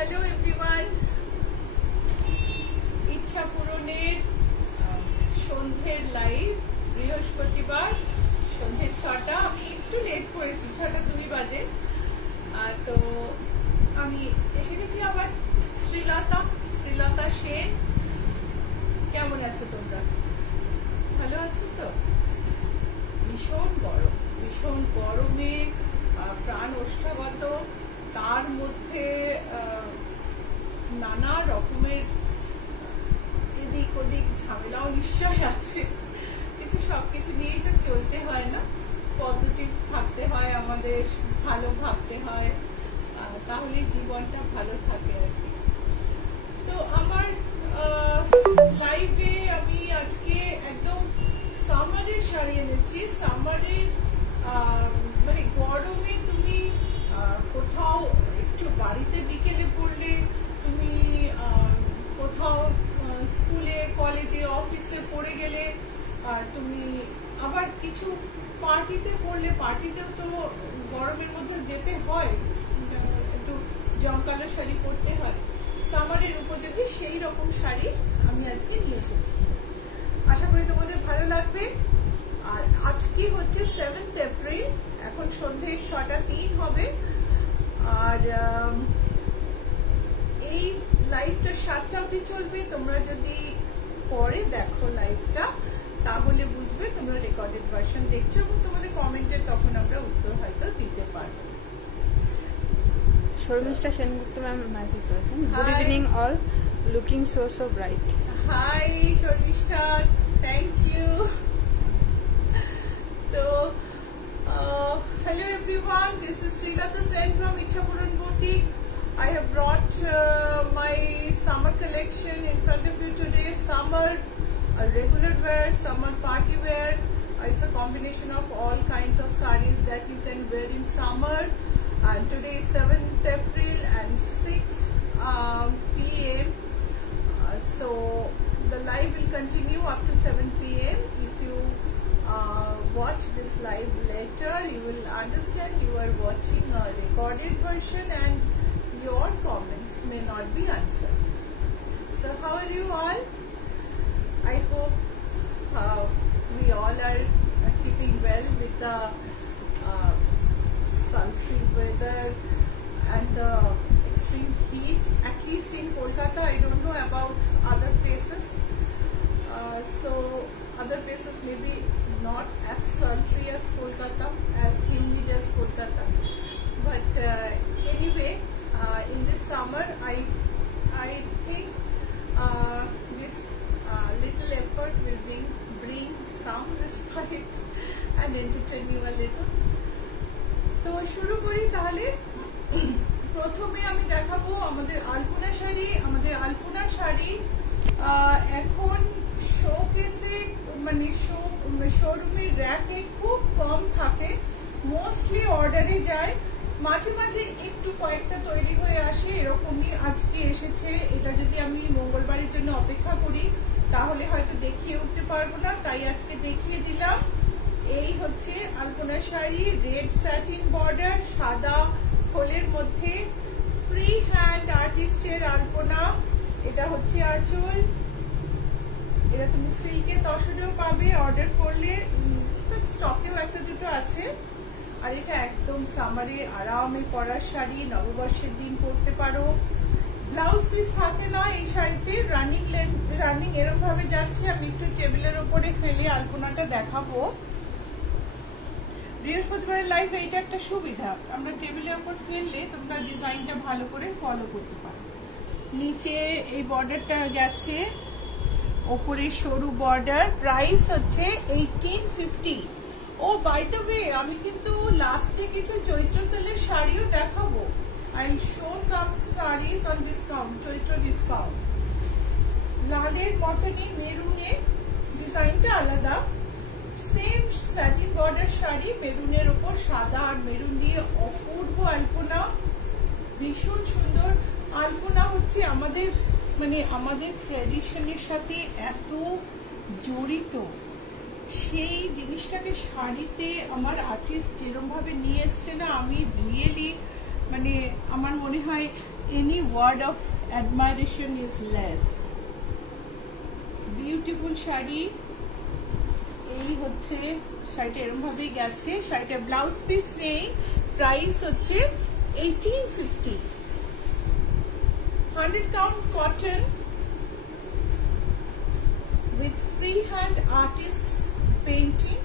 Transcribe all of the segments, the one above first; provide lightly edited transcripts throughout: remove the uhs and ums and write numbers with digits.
Hello everyone, ইচ্ছা পূরণের সন্ধ্যের লাইভ, বৃহস্পতিবার সন্ধ্যে 6টা। আমি একটু লেট করেছি, 6টা 2 বাজে। তো আমি এসে গেছি আবার শ্রীলতা সেন। কেমন আছো তোমরা? ভালো আছো তো? ভীষণ গরমে প্রাণ ওষ্ঠাগত, তার মধ্যে নানা রকমের এদিক ওদিক ঝামেলাও নিশ্চয় আছে, কিন্তু সবকিছু নিয়েই তো চলতে হয় না। পজিটিভ থাকতে হয়, আমাদের ভালো ভাবতে হয়, তাহলে জীবনটা ভালো থাকে আর কি। তো আমার লাইভে আমি আজকে একদম সামারের শাড়ি এনেছি। সামারের মানে গরমে তুমি কোথাও একটু বাড়িতে বিকেলে পড়লে, তুমি কোথাও স্কুলে কলেজে অফিসে পড়ে গেলে, তুমি আবার কিছু পার্টিতে পড়লে, পার্টিতেও তো গরমের মধ্যে যেতে হয়, একটু জমকালো শাড়ি পরতে হয়। সামারের উপযোগী সেই রকম শাড়ি আমি আজকে নিয়ে এসেছি। আশা করি তোমাদের ভালো লাগবে। আর আজকে হচ্ছে 7th এপ্রিল, এখন সন্ধ্যে 6টা 3 হবে। আর এই লাইভটা 7টা অবধি চলবে। তোমরা যদি পরে দেখো লাইভটা, তাহলে বুঝবে তোমরা রেকর্ডেড ভার্সন দেখছো, এবং তোমাদের কমেন্টে তখন আমরা উত্তর হয়তো দিতে পারবো। শর্মিষ্ঠা সেনগুপ্ত ম্যাম মেসেজ করেছেন, good evening all, looking so bright. Hi Sharmistha, thank you. So, hello everyone, this is Srilata Sen from Ichha Puran Boutique. I have brought my summer collection in front of you today. Summer regular wear, summer party wear. It's a combination of all kinds of sarees that you can wear in summer. And today is 7th April and 6 p.m. So the live will continue up to 7 p.m. If you watch this live later, you will understand you are watching a recorded version and your comments may not be answered. So how are you all? I hope we all are keeping well with the sultry weather and the extreme heat, at least in Kolkata. I don't know about other places. So other places may be not as sultry as Kolkata, as humid as Kolkata, but anyway, in this summer I think this little effort will bring some respite and entertain you a little. তো শুরু করি তাহলে। প্রথমে আমি দেখাবো আমাদের আলপনা শাড়ি। আমাদের আলপনা শাড়ি এখন শোকেসে, মানে শোরুমের র্যাকে খুব কম থাকে, মোস্টলি অর্ডারে যায়, মাঝে মাঝে একটু কয়েকটা তৈরি হয়ে আসে, এরকমই আজকে এসেছে। এটা যদি আমি মঙ্গলবারের জন্য অপেক্ষা করি তাহলে হয়তো দেখিয়ে উঠতে পারবো না, তাই আজকে দেখিয়ে দিলাম। এই হচ্ছে আলপনা শাড়ি, রেড স্যাটিন বর্ডার, সাদা খোলের মধ্যে, ফ্রি হ্যান্ড আর্টিস্টের আলপনা। এটা হচ্ছে আঁচল। এটা তুমি সিল্কে তসরেও পাবে অর্ডার করলে, স্টকেও একটা দুটো আছে। আর এটা একদম সামারে আরামে পরার শাড়ি, নববর্ষের দিন পরতে পারো। ব্লাউজ পিস থাকে না এই শাড়িতে, রানিং এরকম ভাবে যাচ্ছে। আমি একটু টেবিলের উপরে ফেলে আলপনাটা দেখাবো। বৃহস্পতিবারের লাইফে এটা একটা সুবিধা, আমরা টেবিলের উপর ফেললে তোমরা ডিজাইনটা ভালো করে ফলো করতে পারো। নিচে এই বর্ডারটা গেছে, ওপরে সরু বর্ডার। প্রাইস হচ্ছে 1850। ও বাই দ্য ওয়ে, আমি কিন্তু লাস্টে কিছু চৈত্র সেলের শাড়িও দেখাবো। I show some saris on discount, Chaitra discount. লালের মতনই মেরুনে, ডিজাইনটা আলাদা, সেম স্যাটিন বর্ডার শাড়ি, মেরুনের উপর সাদা আর মেরুন দিয়ে অপূর্ব আলপনা, ভীষণ সুন্দর। আলপনা হচ্ছে আমাদের, মানে আমাদের ট্র্যাডিশনের সাথে এত জড়িত, সেই জিনিসটাকে শাড়িতে আমার আর্টিস্ট যেরকম ভাবে নিয়ে এসছে না, আমি রিয়েলি মানে আমার মনে হয় any word of admiration is less. Beautiful sari. এই হচ্ছে শাড়িটা, এরকম ভাবেই গেছে। শাড়িটা ব্লাউজ পিস নেই, প্রাইস হচ্ছে 1850। 100 count cotton with freehand artists painting,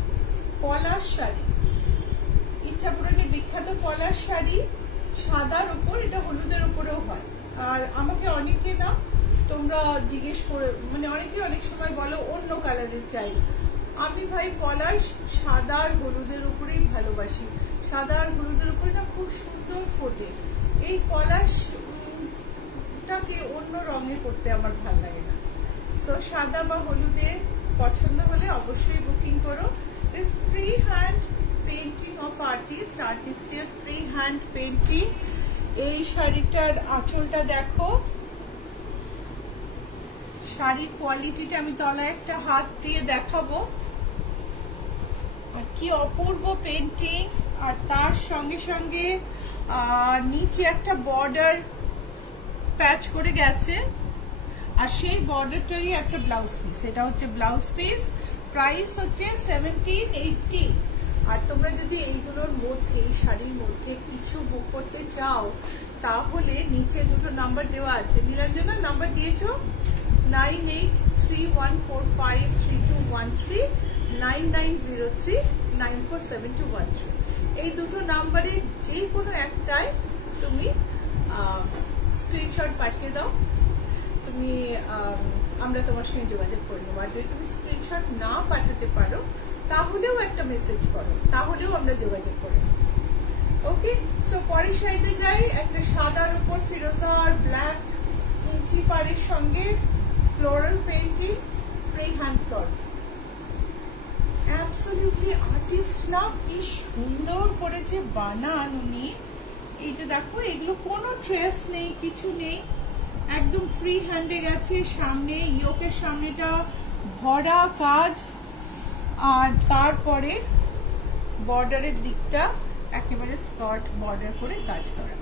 পলাশ শাড়ি। ইচ্ছাপুরনের বিখ্যাত পলাশ শাড়ি, সাদার উপর, এটা হলুদের উপরেও হয়। আর আমাকে অনেকে না তোমরা জিজ্ঞেস করে, মানে অনেকে অনেক সময় বলো অন্য কালারের চাই। আমি ভাই পলাশ সাদা আর হলুদের উপরেই ভালোবাসি। সাদা আর হলুদের উপরে না খুব সুন্দর ফোটে। এই পলাশটাকে অন্য রঙে করতে আমার ভালো লাগে না। সো সাদা বা হলুদে পছন্দ হলে অবশ্যই বুকিং করো। This free hand painting of আর্টিস্টের ফ্রি হ্যান্ড পেন্টিং। এই শাড়িটার আঁচলটা দেখো, শাড়ির কোয়ালিটিটা আমি তলায় একটা হাত দিয়ে দেখাবো। আর কি অপূর্ব পেন্টিং, আর তার সঙ্গে সঙ্গে নিচে একটা বর্ডার প্যাচ করে গেছে, আর সেই বর্ডারটারই একটা ব্লাউজ পিস। এটা হচ্ছে ব্লাউজ পিস, প্রাইস হচ্ছে 1780। আর তোমরা যদি এইগুলোর মধ্যে, এই শাড়ির মধ্যে কিছু বুক করতে চাও তাহলে নিচে দুটো নাম্বার দেওয়া আছে। নীলাঞ্জনা নাম্বার দিয়েছো 9831453213, 9903947213। এই দুটো নাম্বারে যে কোনো একটাই তুমি স্ক্রিনশট পাঠিয়ে দাও, তুমি আমরা তোমার সঙ্গে যোগাযোগ করে নেবো। আর যদি তুমি স্ক্রিনশট না পাঠাতে পারো তাহলেও একটা মেসেজ করো, তাহলেও আমরা যোগাযোগ করে নেব। ওকে, সো পরের শাড়িতে যাই। একটা সাদার উপর ফিরোজা আর ব্ল্যাক ইঞ্চি পাড়ের সঙ্গে floral painting, free hand floor. Absolutely artist না কি সুন্দর করেছে বানান উনি। এই যে দেখো, এগুলো কোনো ট্রেস নেই, কিছু নেই, একদম ফ্রি হ্যান্ডে গেছে। সামনে ইয়োকের সামনেটা ভরা কাজ, আর তারপরে বর্ডারের দিকটা একেবারে স্কার্ট বর্ডার করে কাজ করা।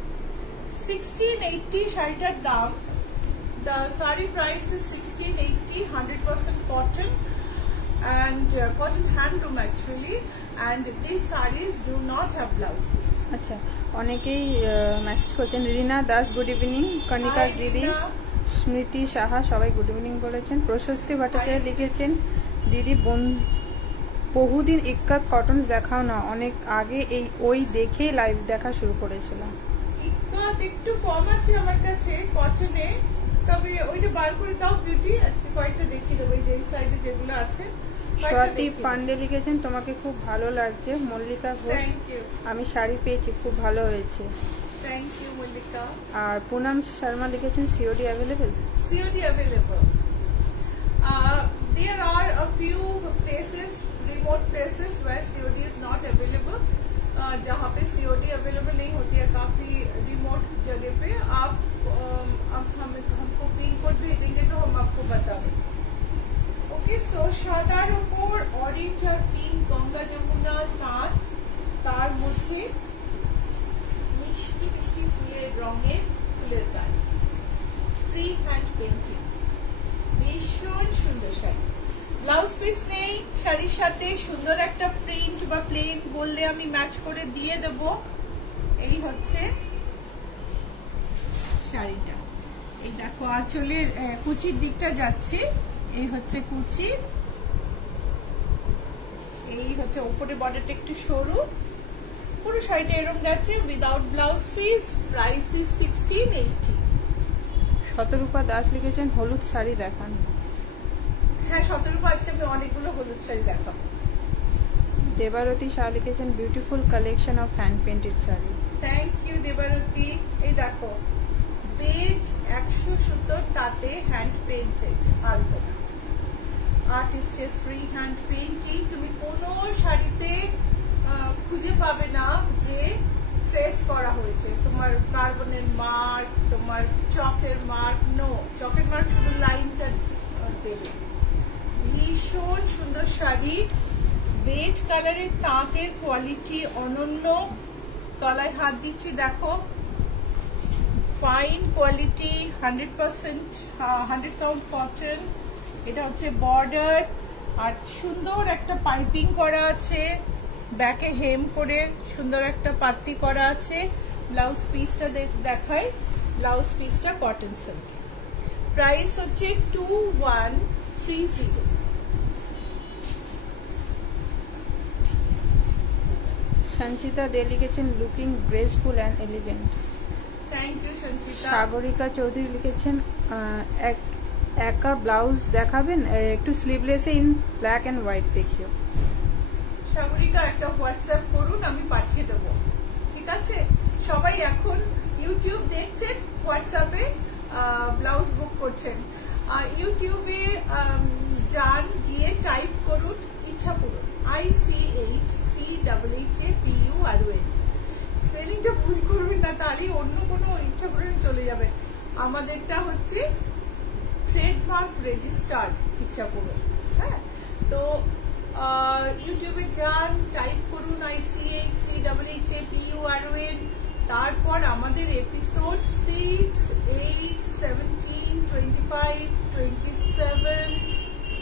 1680 শাড়িটার দাম। The saree price is 1680, 100% cotton and cotton handloom actually, and these sarees do not have blouse piece. আচ্ছা, অনেকেই মেসেজ করছেন। রিনা দাস গুড ইভিনিং, কণিকা দিদি, স্মৃতি সাহা সবাই গুড ইভিনিং বলেছেন। প্রশস্তি ভট্টাচার্য লিখেছেন, দিদি বহুদিন ইক্কাত কটনস দেখাও না, অনেক আগে ওই দেখে লাইভ দেখা শুরু করেছিলাম। ইক্কাত একটু কম আছে আমার কাছে কটনে, তবে ওইটা বার করে দাও বিউটি, আজকে কয়েকটা দেখিয়ে দেবো। এই যে সাইডে যেগুলো আছে। স্বাতি পান্ডে লিখেছেন, তোমাকে খুব ভালো লাগছে। মল্লিকা ঘোষ, আমি শাড়ি পেয়েছি, খুব ভালো হয়েছে। Thank you Mallika. আর পুনম শর্মা লিখেছেন, COD available? COD available. There are a few places, remote places where COD is not available. जहाँ पे COD available नहीं होती है, काफी remote जगह पे आप हमको पिन कोड भेजेंगे तो हम आपको बता देंगे। ओके, सो সাদার উপর অরেঞ্জ আর পিঙ্ক গঙ্গা যমুনা তাঁত, তার মধ্যে মিষ্টি মিষ্টি ফুলের রঙের ফুলের কাজ, ফ্রি হ্যান্ড পেন্টিং, ভীষণ সুন্দর শাড়ি। ব্লাউজ পিস নেই শাড়ির সাথে, সুন্দর একটা প্রিন্ট বা প্লেন বললে আমি ম্যাচ করে দিয়ে দেব। এই হচ্ছে শাড়িটা। এই দেখো আঁচলের কুচির দিকটা যাচ্ছে, এই হচ্ছে কুচি, এই হচ্ছে উপরে বর্ডারটা একটু সরু, পুরো শাড়িটা এরকম গেছে without blouse piece. Price is 1680। শতরূপা দাস লিখেছেন, হলুদ শাড়ি দেখান। হ্যাঁ, শতরূপা আজকে আমি অনেকগুলো হলুদ শাড়ি দেখাবো। দেবারতী শাহ লিখেছেন, beautiful collection of hand painted sari. Thank you Debarati. এই দেখো বেজ 100 সুতোর তাতে হ্যান্ড পেন্টেড আলপনা, আর্টিস্টের ফ্রি হ্যান্ড পেন্টিং। তুমি কোনো শাড়িতে খুঁজে পাবে না যে ট্রেস করা হয়েছে, তোমার কার্বনের মার্ক, তোমার চকের মার্ক, নো, চকের মার্ক শুধু লাইনটা দেবে। ভীষণ সুন্দর শাড়ি, বেজ কালারের তাঁতের কোয়ালিটি অনন্য। তলায় হাত দিচ্ছি দেখো, ফাইন কোয়ালিটি 100 কাউন্ট কটন। এটা হচ্ছে বর্ডার, আর সুন্দর একটা পাইপিং করা আছে, ব্যাকে হেম করে সুন্দর একটা পাত্তি করা আছে। ব্লাউজ পিসটা দেখাই, ব্লাউজ পিসটা কটন সিল্ক। প্রাইস হচ্ছে 2130। সঞ্চিতা দে লিখেছেন looking graceful and elegant. Thank you Sanchita. Sagarika Chowdhury লিখেছেন একা ব্লাউজ দেখাবেন, একটু স্লিভলেসে ইন ব্ল্যাক অ্যান্ড হোয়াইট দেখিও। সাগরিকা একটা হোয়াটসঅ্যাপ করুন, আমি পাঠিয়ে দেবো, ঠিক আছে? সবাই এখন ইউটিউব দেখছেন, হোয়াটসঅ্যাপে ব্লাউজ বুক করছেন। ইউটিউবে যান, গিয়ে টাইপ করুন ইচ্ছাপুরন, ICHCHAPURON। স্পেলিংটা ভুল করবেন না, তাহলে অন্য কোনো ইচ্ছাপুরনে চলে যাবে। আমাদেরটা হচ্ছে ট্রেডমার্ক রেজিস্টার্ড ইচ্ছাপুরন। হ্যাঁ, তো ইউটিউবে যান, টাইপ করুন ICHCHAPURON। তারপর আমাদের এপিসোড 6, 8, 17, 25, 27,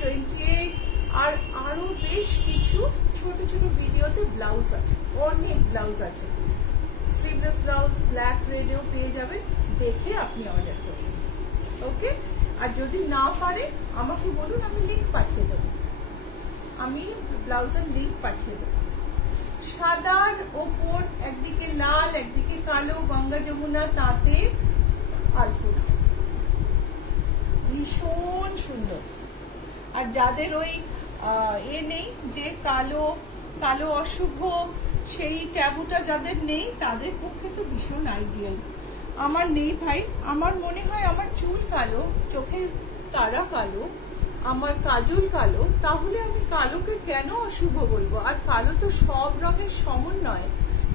28 আর আরো বেশ কিছু ছোট ছোট ভিডিওতে ব্লাউজ আছে, অনেক ব্লাউজ আছে। স্লিভলেস ব্লাউজ ব্ল্যাক রেডেও পেয়ে যাবেন, দেখে আপনি অর্ডার করুন। ওকে, আর যদি না পারে আমাকে বলুন, আমি লিঙ্ক পাঠিয়ে দেবো, আমি ব্লাউজের লিঙ্ক পাঠিয়ে দেবো। সাদার ওপর একদিকে লাল একদিকে কালো, গঙ্গা যমুনা তাঁতে আলপনা, ভীষণ সুন্দর। আর যাদের ওই নেই যে কালো কালো অশুভ, সেই ট্যাবুটা যাদের নেই তাদের পক্ষে তো ভীষণ আইডিয়াল। আমার নেই ভাই, আমার মনে হয় আমার চুল কালো, চোখের তারা কালো, আমার কাজল কালো, তাহলে আমি কালোকে কেন অশুভ বলবো? আর কালো তো সব রঙের সমন্বয়,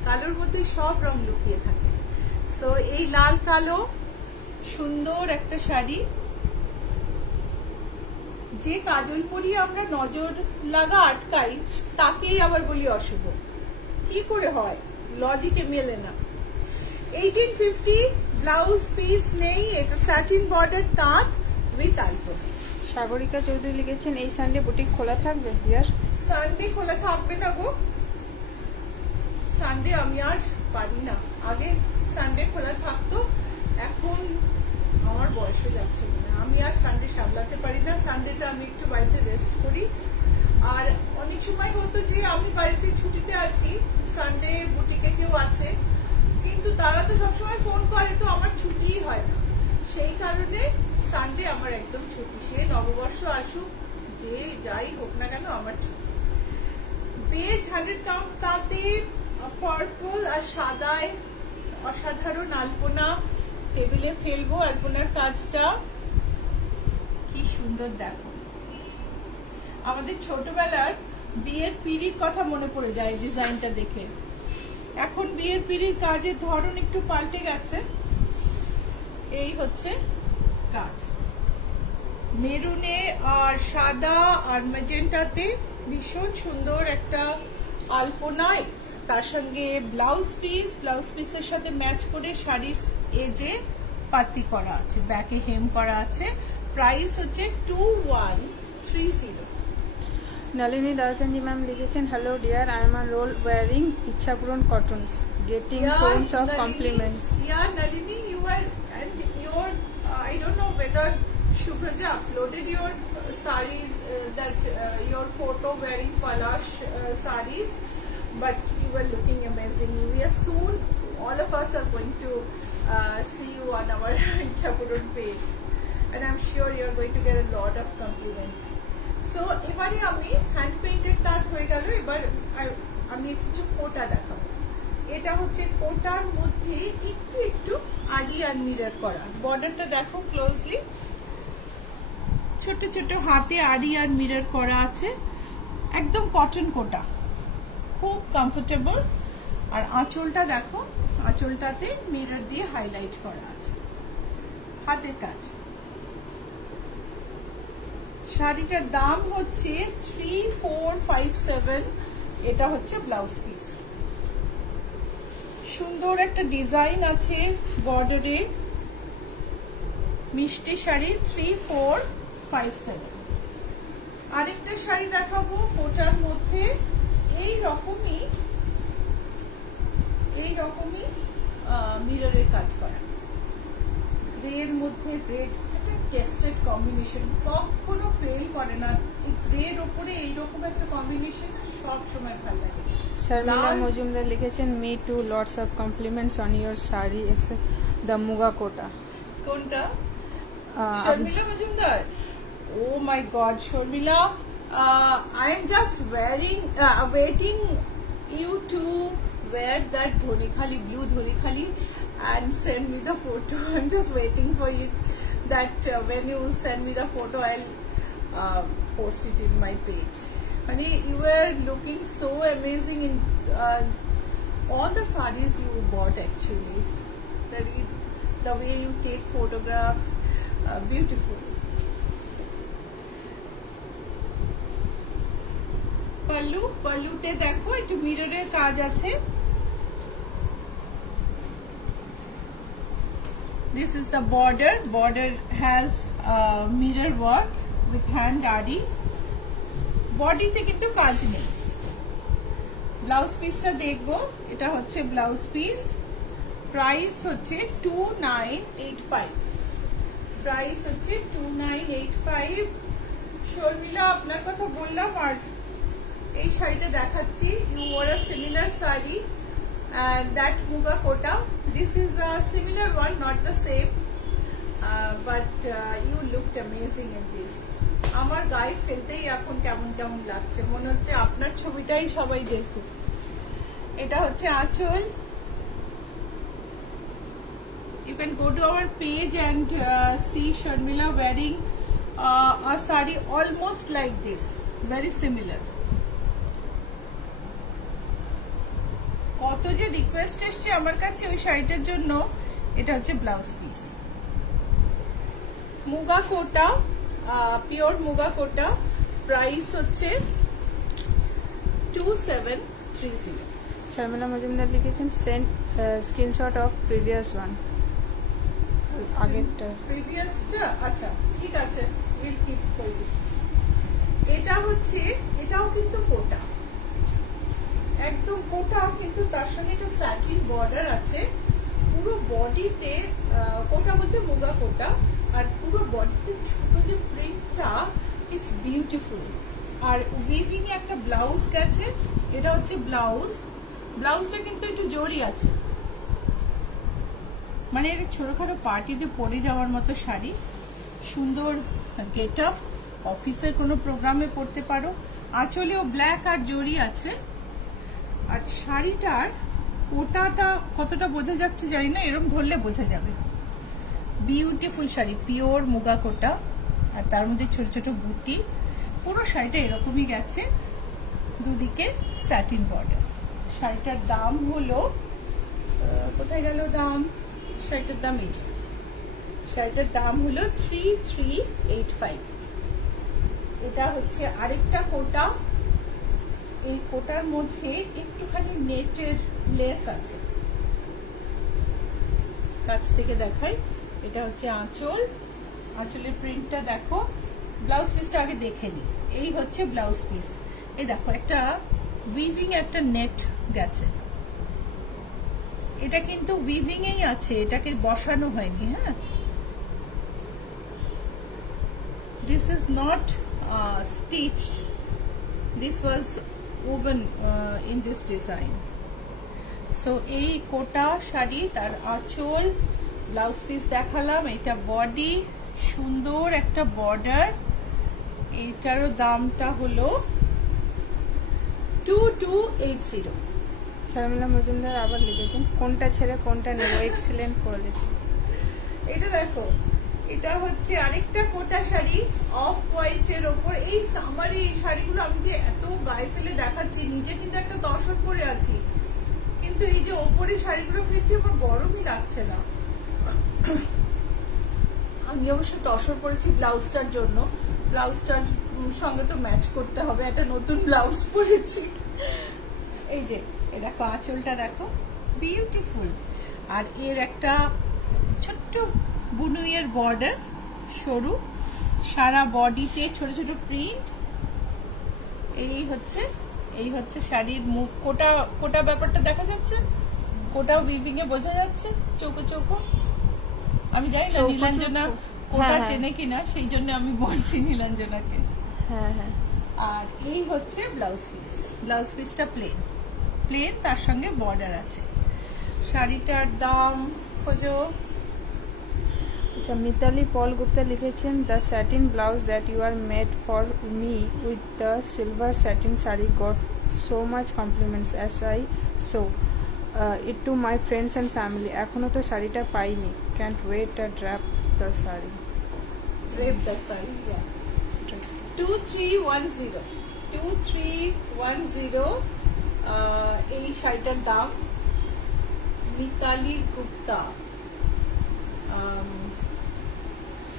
কালোর মধ্যে সব রং লুকিয়ে থাকে। সো এই লাল কালো সুন্দর একটা শাড়ি, যে কাজল পরিয়ে আমরা নজর লাগা আটকাই তাকেই আবার বলি অশুভ। কি করে হয়? লজিকে মেলে না। 1850 ব্লাউজ পিস নেই, এটা স্যাটিন বর্ডার তাঁত উইথ আলপনা। সাগরিকা চৌধুরী লিখেছেন এই সানডে বুটিক খোলা থাকবে? ইয়ার সানডে খোলা থাকবে না গো, সানডে আমি আর পারি না। আগে সানডে খোলা থাকতো, এখন আমার বয়স হয়ে যাচ্ছে না, আমি আর সানডে সামলাতে পারি না। সানডেটা আমি একটু বাড়িতে রেস্ট করি। আর অনেক সময় হতো যে আমি বাড়িতে ছুটিতে আছি, সানডে বুটিকে কেউ আছে, কিন্তু তারা তো সবসময় ফোন করে, তো আমার ছুটিই হয় না। সেই কারণে সানডে আমার একদম ছুটি, সে নববর্ষ আসুক, যে যাই হোক না কেন আমার ছুটি। বেজ 100 কাউন্ট তাতে পার্পল আর সাদায় অসাধারণ আলপনা, টেবিলে ফেলবো। আলপনার কাজটা কি সুন্দর দেখো, আমাদের ছোটবেলার বিয়ের পিঁড়ির কথা মনে পড়ে যায় ডিজাইনটা দেখে। এখন বিয়ের পিঁড়ির কাজের ধরন একটু পাল্টে গেছে। এই হচ্ছে কাজ, মেরুনে আর সাদা আর ম্যাজেন্টাতে ভীষণ সুন্দর একটা আলপনায়, তার সঙ্গে ব্লাউজ পিসের সাথে ম্যাচ করে শাড়ির এজে পাত্তি করা আছে, ব্যাকে হেম করা আছে। প্রাইস হচ্ছে 2130। নলিনী দাসচন্দ্র ম্যাম লিখেছেন hello dear, I am already wearing Ichhapuran cottons, getting tons of compliments. Yeah, Nalini, you are, and your I don't know whether Shubhraja uploaded your sarees, that your photo wearing Palash sarees, but you were looking amazing. We are soon, all of us are going to see you on our Ichhapuran page, and I'm sure you're going to get a lot of compliments. So এবারে আমি hand painted তাঁত হয়ে গেল, এবার আমি কিছু কোটা দেখাবো। এটা হচ্ছে কোটার মধ্যে একটু একটু আড়ি আর মিরর করা। বর্ডারটা দেখো ক্লোজলি, ছোট ছোট হাতে আড়ি আর মিরর করা আছে, একদম কটন কোটা, খুব কমফোর্টেবল। আর আঁচলটা দেখো, আঁচলটাতে মিরর দিয়ে হাইলাইট করা আছে, হাতের কাজ। শাড়িটার দাম হচ্ছে 3457। এটা হচ্ছে ব্লাউজ পিস, সুন্দর একটা ডিজাইন আছে বর্ডারে, মিষ্টি শাড়ি 3457। আরেকটা শাড়ি দেখাবো কোটার মধ্যে এই রকমই মিররের কাজ করা, গ্রের মধ্যে রেড, একটা টেস্টেড কম্বিনেশন, কখনো ফেল করে না। এই গ্রের ওপরে এইরকম একটা কম্বিনেশন সব সময় ভালো লাগে। শর্মিলা মজুমদার লিখেছেন me too lots of compliments on your sari except the muga kota. কোনটা? Sharmila Majumdar? Oh my God, Sharmila, I am just waiting you to wear that dhoni-khali, blue dhoni-khali and send me the photo. I'm just waiting for you that when you send me the photo, I'll post it in my page. Honey, you were looking so amazing in all the sarees you bought actually. The way you take photographs, beautiful. পাল্লুতে দেখো একটু মিররের কাজ আছে। This is the border has mirror work with hand ari, বডিতে কিন্তু কাজ নেই। Blouse পিসটা দেখবো, এটা হচ্ছে ব্লাউজ পিস, প্রাইস হচ্ছে 2985, প্রাইস হচ্ছে 2985। শর্মিলা, আপনার কথা বললাম, আর এই শাড়িটা দেখাচ্ছি। You wore a similar sari and that muga kota, this is a similar one, not the same, but you looked amazing in this. আমার গায়ে ফেলতেই এখন কেমন কেমন লাগছে, মনে হচ্ছে আপনার ছবিটাই সবাই দেখুক। এটা হচ্ছে আঁচল। You can go to our page and see Sharmila wearing a saree almost like this, very similar. কত যে রিকোয়েস্ট এসছে আমার কাছে ওই শাড়িটার জন্য। এটা হচ্ছে ব্লাউজ পিস, মুগা কোটা, পিওর মুগা কোটা, প্রাইস হচ্ছে 2730। শর্মিলা মজুমদার লিখেছেন send screenshot of previous one, আগেরটা প্রিভিয়াসটা। আচ্ছা ঠিক আছে, উইল কিপ করব। এটা হচ্ছে, এটাও কিন্তু কোটা, একদম কোটা, কিন্তু তার সঙ্গে একটা স্যাটিন বর্ডার আছে পুরো বডিতে। কোটা বলতে মুগা কোটা, আর পুরো বডিতে ছোট যে প্রিন্টটা ইজ বিউটিফুল। আর উইভিং এ একটা ব্লাউজ গেছে, এটা হচ্ছে ব্লাউজ। ব্লাউজটা কিন্তু একটু জরি আছে, মানে এটা ছোটখাটো পার্টিতে পরে যাওয়ার মতো শাড়ি, সুন্দর গেট আপ, অফিসের কোনো প্রোগ্রামে পরতে পারো। আঁচলেও ব্ল্যাক আর জরি আছে। আর শাড়িটার কোটাটা কতটা বোঝা যাচ্ছে জানি না, এরকম ধরলে বোঝা যাবে। বিউটিফুল শাড়ি, পিওর মুগা কোটা, আর তার মধ্যে ছোট ছোট বুটি। পুরো শাড়িটা এরকমই গেছে, দুদিকে স্যাটিন বর্ডার। শাড়িটার দাম হলো, কোথায় গেল দাম, শাড়িটার দাম এই যে, শাড়িটার দাম হলো 3385। এটা হচ্ছে আরেকটা কোটা, এই কোটার মধ্যে একটুখানি নেটের লেস আছে, কাছ থেকে দেখাই। এটা হচ্ছে আঁচল, আঁচলের প্রিন্টটা দেখো। ব্লাউজ পিসটা আগে দেখে নি, এই হচ্ছে ব্লাউজ পিস। এই দেখো একটা উইভিং একটা নেট গেছে, এটা কিন্তু উইভিং এই আছে, এটাকে বসানো হয়নি। হ্যাঁ, this is not stitched, this was woven in this design. So এই কোটা শাড়ি, তার আঁচল, ব্লাউজ পিস দেখালাম, এটা বডি, সুন্দর একটা বর্ডার। এইটারও দামটা হলো 2280। শর্মিলা মজুমদার আবার লিখেছেন কোনটা ছেড়ে কোনটা নেব, এক্সিলেন্ট কোয়ালিটি। এটা দেখো, এটা হচ্ছে আরেকটা কোটা শাড়ি অফ হোয়াইটের ওপর। এই সামারে এই শাড়িগুলো আমি যে এত গায়ে ফেলে দেখাচ্ছি, নিজে কিন্তু একটা তসর পরে আছি, কিন্তু এই যে ওপরে শাড়িগুলো ফিরছে আমার গরমই লাগছে না। আমি অবশ্য তসর পরেছি ব্লাউজটার জন্য, ব্লাউজটার সঙ্গে তো ম্যাচ করতে হবে, একটা নতুন ব্লাউজ পরেছি। এই যে এই দেখো আঁচলটা দেখো, বিউটিফুল। আর এর একটা ছোট্ট বুনুইয়ের বর্ডার, সরু, সারা বডিতে ছোট ছোট প্রিন্ট। এই হচ্ছে শাড়ির মুখ। কোটা ব্যাপারটা দেখা যাচ্ছে, কোটাও উইভিং এ বোঝা যাচ্ছে, চৌকো চৌকো। আমি জানি না নীলাঞ্জনা কোটা চেনে কিনা, সেই জন্য আমি বলছি নীলাঞ্জনাকে। হ্যাঁ হ্যাঁ। আর এই হচ্ছে ব্লাউজ পিস। ব্লাউজ পিসটা প্লেন, তার সঙ্গে বর্ডার আছে। শাড়িটার দাম খোঁজো। আচ্ছা, মিতালি পল গুপ্তা লিখেছেন, the satin blouse that you are made for me with the silver satin sari got so much compliments as I show it to my friends and family. এখনো তো শাড়িটা পাইনি, can't wait to drape the sari. Drape the saree, yeah. 2310 এই শাড়িটার দাম। Mitali Gupta,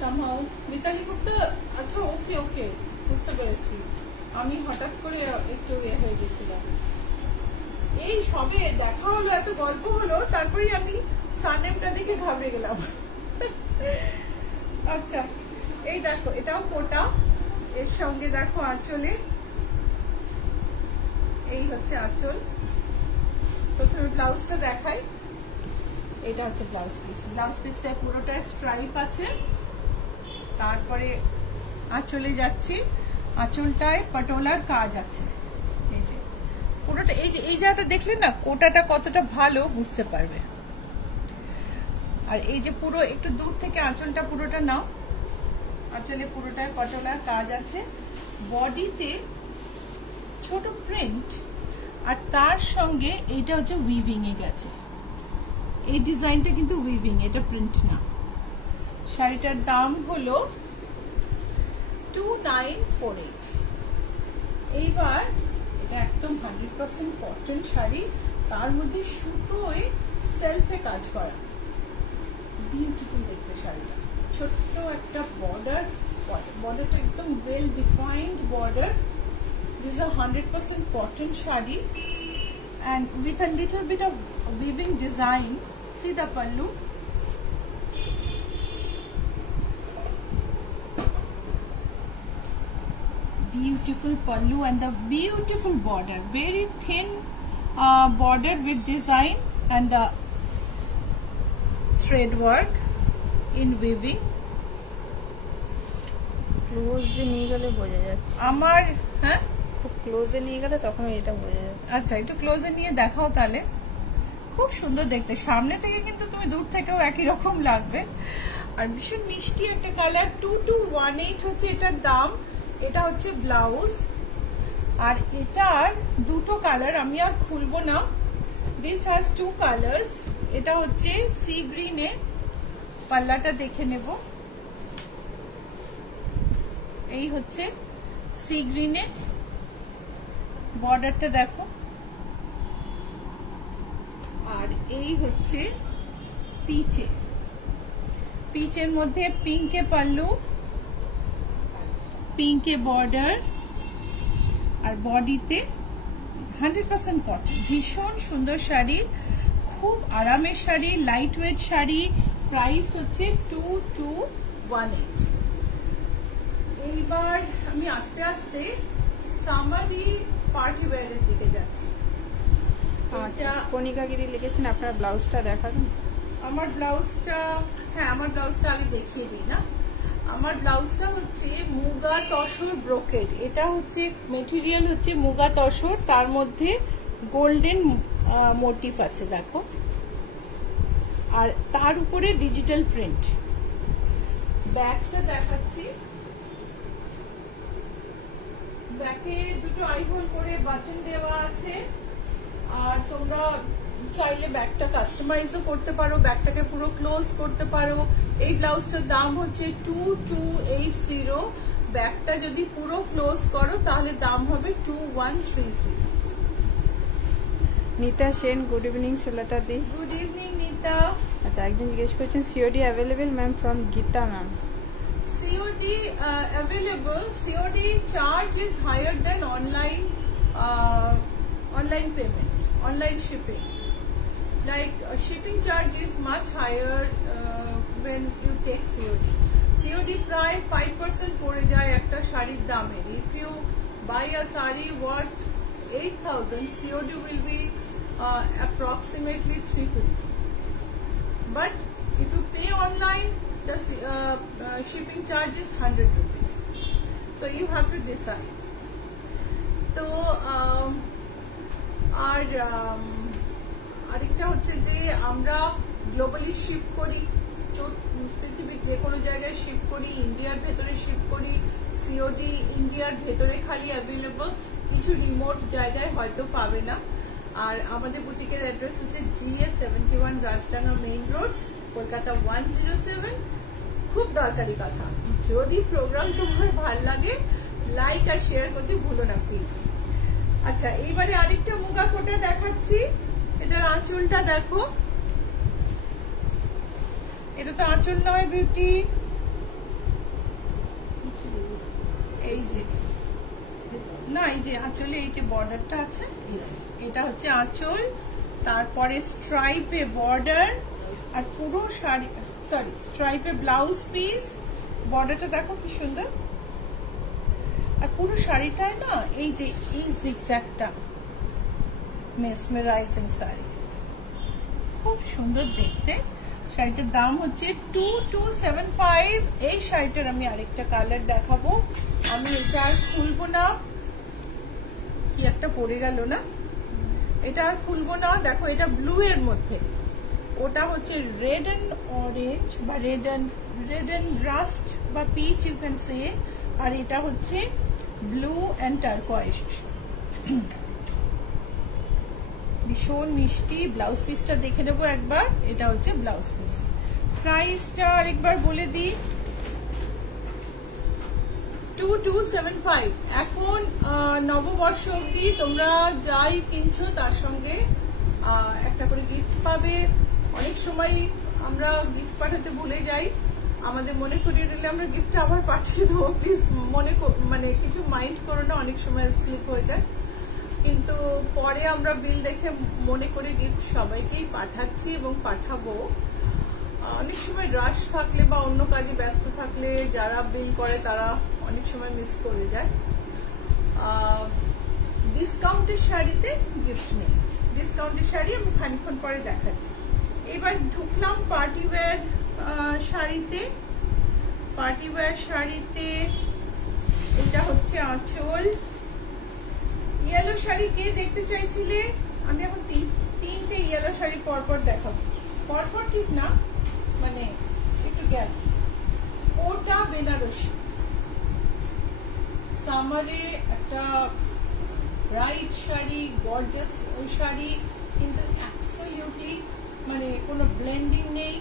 somehow Mitali Gupta. আচ্ছা, ওকে বুঝতে পেরেছি। আমি হঠাৎ করে একটু হয়ে গেছিলাম। এই সবে দেখা হলো, এত গল্প হলো, তারপরে আমি সারনেমটা দেখে ঘাবড়ে গেলাম। আচ্ছা, এই দেখো, এটাও কোটা, এর সঙ্গে দেখো আঁচলে, এই হচ্ছে আঁচল। প্রথমে ব্লাউজটা দেখাই। এটা হচ্ছে ব্লাউজ পিস। ব্লাউজ পিসটা পুরোটা স্ট্রাইপ আছে। তারপরে আঁচলে যাচ্ছি, আঁচলটায় পটোলার কাজ আছে। এই যে পুরোটা, এই জায়গাটা দেখলে না কোটাটা কতটা ভালো বুঝতে পারবে। আর এই যে পুরো একটু দূর থেকে আঁচলটা পুরোটা নাও, আঁচলে পুরোটায় পটোলার কাজ আছে। বডিতে ছোট প্রিন্ট, আর তার সঙ্গে এইটা হচ্ছে উইভিং এ গেছে। এই ডিজাইনটা কিন্তু উইভিং, এটা প্রিন্ট না। শাড়িটার দাম হলো 2948। এইবার এটা একদম 100% কটন শাড়ি, তার মধ্যে সুতোয় সেলফে কাজ করা, বিউটিফুল দেখতে শাড়িটা। ছোট্ট একটা বর্ডারটা একদম well defined border. This is 100% cotton sari and with a little bit of weaving design. See the pallu. Beautiful pallu and the beautiful border, very thin border with design and the thread work in weaving. ক্লোজে নিয়ে গেলে বোঝা যাচ্ছে। আমার হ্যাঁ, খুব ক্লোজে নিয়ে গেলে তখন এটা বোঝা যাচ্ছে। আচ্ছা, একটু ক্লোজে নিয়ে দেখাও তাহলে। খুব সুন্দর দেখতে, সামনে থেকে কিন্তু তুমি দূর থেকেও একই রকম লাগবে। আর ভীষণ মিষ্টি একটা কালার। 2218 হচ্ছে এটার দাম। এটা হচ্ছে ব্লাউজ, আর এটার দুটো কালার, আমি আর খুলবো না। This has 2 colours. এটা হচ্ছে সি গ্রিনে, পাল্লাটা দেখে নেব। এই হচ্ছে সি গ্রিনে, বর্ডারটা দেখো। আর এই হচ্ছে পিচের মধ্যে পিঙ্কে পাল্লু, পিঙ্কে বর্ডার, আর বডিতে 100% কটন। ভীষণ সুন্দর শাড়ি, খুব আরামের sari, light weight sari. Price হচ্ছে 2218। এইবার আমি আস্তে আস্তে সামারি পার্টি ওয়্যারের দিকে যাচ্ছি। আচ্ছা, কণিকা গিরি লিখেছেন, আপনার ব্লাউজটা দেখাবেন। আমার ব্লাউজটা, হ্যাঁ, আমার ব্লাউজটা আগে দেখিয়ে দিই না। আমার ব্লাউজটা হচ্ছে মুগা তসর ব্রোকেড। এটা হচ্ছে মেটেরিয়াল হচ্ছে মুগা তসর, তার মধ্যে গোল্ডেন মোটিভ আছে দেখো, আর তার উপরে ডিজিটাল প্রিন্ট। ব্যাকটা দেখাচ্ছি। ব্যাকে দুটো আইহোল করে বাটন দেওয়া আছে, আর তোমরা চাইলে ব্যাগটা কাস্টমাইজও করতে পারো, ব্যাগটাকে পুরো ক্লোজ করতে পারো। এই ব্লাউজটার দাম হচ্ছে 2280। ব্যাগটা যদি পুরো ক্লোজ করো তাহলে দাম হবে 2130। Nita Sen, good evening Sulata di. Good evening Nita. আচ্ছা, একজন জিজ্ঞেস করছেন COD available ma'am from Gita ma'am. COD available. COD charge is higher than online payment, online shipping. Like shipping charge is much higher when when you take COD. COD প্রায় 5% পড়ে যায় একটা শাড়ির দামে. If you buy a saree worth 8,000, COD will be approximately 350. But if you pay online, the shipping charge is 100 rupees. So you have to decide. So আরেকটা হচ্ছে যে আমরা গ্লোবালি শিপ করি, পৃথিবীর যে কোনো জায়গায় শিপ করি, ইন্ডিয়ার ভেতরে শিপ করি. সিওডি ইন্ডিয়ার ভেতরে খালি অ্যাভেলেবল, কিছু রিমোট জায়গায় হয়তো পাবে না. আর আমাদের বুটিকের অ্যাড্রেস হচ্ছে GA 71 Rajdanga main road, Kolkata 107. খুব দরকারি কথা, যদি প্রোগ্রাম তোমার ভালো লাগে লাইক আর শেয়ার করতে ভুলো না প্লিজ. আচ্ছা, এইবারে আরেকটা মুগা কোটা দেখাচ্ছি. এটার আঁচলটা দেখো, এটা তো আঁচল নয় বিউটি, এই যে না, এই যে আঁচলে এই যে বর্ডারটা আছে, এটা হচ্ছে আঁচল, তারপরে স্ট্রাইপে বর্ডার, আর পুরো শাড়ি স্ট্রাইপে ব্লাউজ পিস. বর্ডারটা দেখো কি সুন্দর, আর পুরো শাড়িটায় না এই যে এই জিগজ্যাগটা মেসমেরাইজিং শাড়ি, খুব সুন্দর দেখতে. শাড়িটার দাম হচ্ছে 2275. এই শাড়িটার আমি আরেকটা কালার দেখাবো. আমি এটা আর খুলবো না, কি একটা পড়ে গেল না, এটা আর খুলবো না. দেখো এটা ব্লু এর মধ্যে, ওটা হচ্ছে রেড এন্ড অরেঞ্জ বা রেড এন্ড রাস্ট বা পিচ ইউ ক্যান সে, আর এটা হচ্ছে ব্লু এন্ড টারকয়েজ. ভীষণ মিষ্টি. ব্লাউজ পিসটা দেখে নেবো একবার, এটা হচ্ছে ব্লাউজ পিস. প্রাইসটা আরেকবার বলে দিই, 2275. এখন নববর্ষ অবধি তোমরা যাই কিনছো তার সঙ্গে একটা করে গিফট পাবে. অনেক সময় আমরা গিফট পাঠাতে ভুলে যাই, আমাদের মনে করিয়ে দিলে আমরা গিফটটা আবার পাঠিয়ে দেবো. প্লিজ মানে কিছু মাইন্ড করো না, অনেক সময় স্লিপ হয়ে যায়, কিন্তু পরে আমরা বিল দেখে মনে করে গিফট সবাইকেই পাঠাচ্ছি এবং পাঠাবো. অনেক সময় রাশ থাকলে বা অন্য কাজে ব্যস্ত থাকলে যারা বিল করে তারা অনেক সময় মিস করে যায়. ডিসকাউন্টের শাড়িতে গিফট নেই, ডিসকাউন্টের শাড়ি আমি খানিকক্ষণ পরে দেখাচ্ছি. এবার ঢুকলাম পার্টিওয়্যার শাড়িতে. পার্টিওয়্যার শাড়িতে এটা হচ্ছে আঁচল. ইয়েলো শাড়ি কে দেখতে চাইছিলে? আমি এখন তিনটে ইয়েলো শাড়ি পরপর দেখাবো. পরপর ঠিক না, মানে একটু গ্যাপ. কোটা বেনারসি, সামারে একটা ব্রাইট শাড়ি, গর্জাস শাড়ি, কিন্তু অ্যাবসলিউটলি মানে কোনো ব্লেন্ডিং নেই,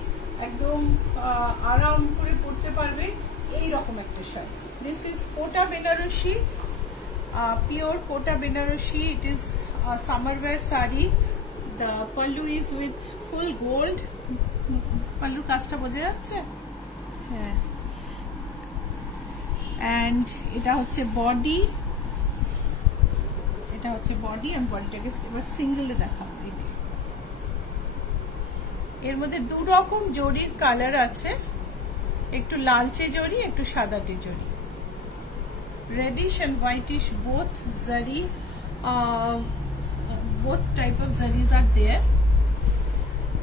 একদম আরাম করে পরতে পারবে এই রকম একটা sari. This is Kota Benarasi, pure Kota Benarashi. It is a summer wear sari. The pallu is with full gold. Pallu kasta বোঝা যাচ্ছে? হ্যাঁ. And এটা হচ্ছে বডি, এটা হচ্ছে বডি. আমি বডিটাকে এবার সিঙ্গেলে দেখাবো. এর মধ্যে দু রকম জরির কালার আছে, একটু লালচে জরি, একটু সাদাটে জরি. Reddish and whitish, both zari, both type of zaris are there.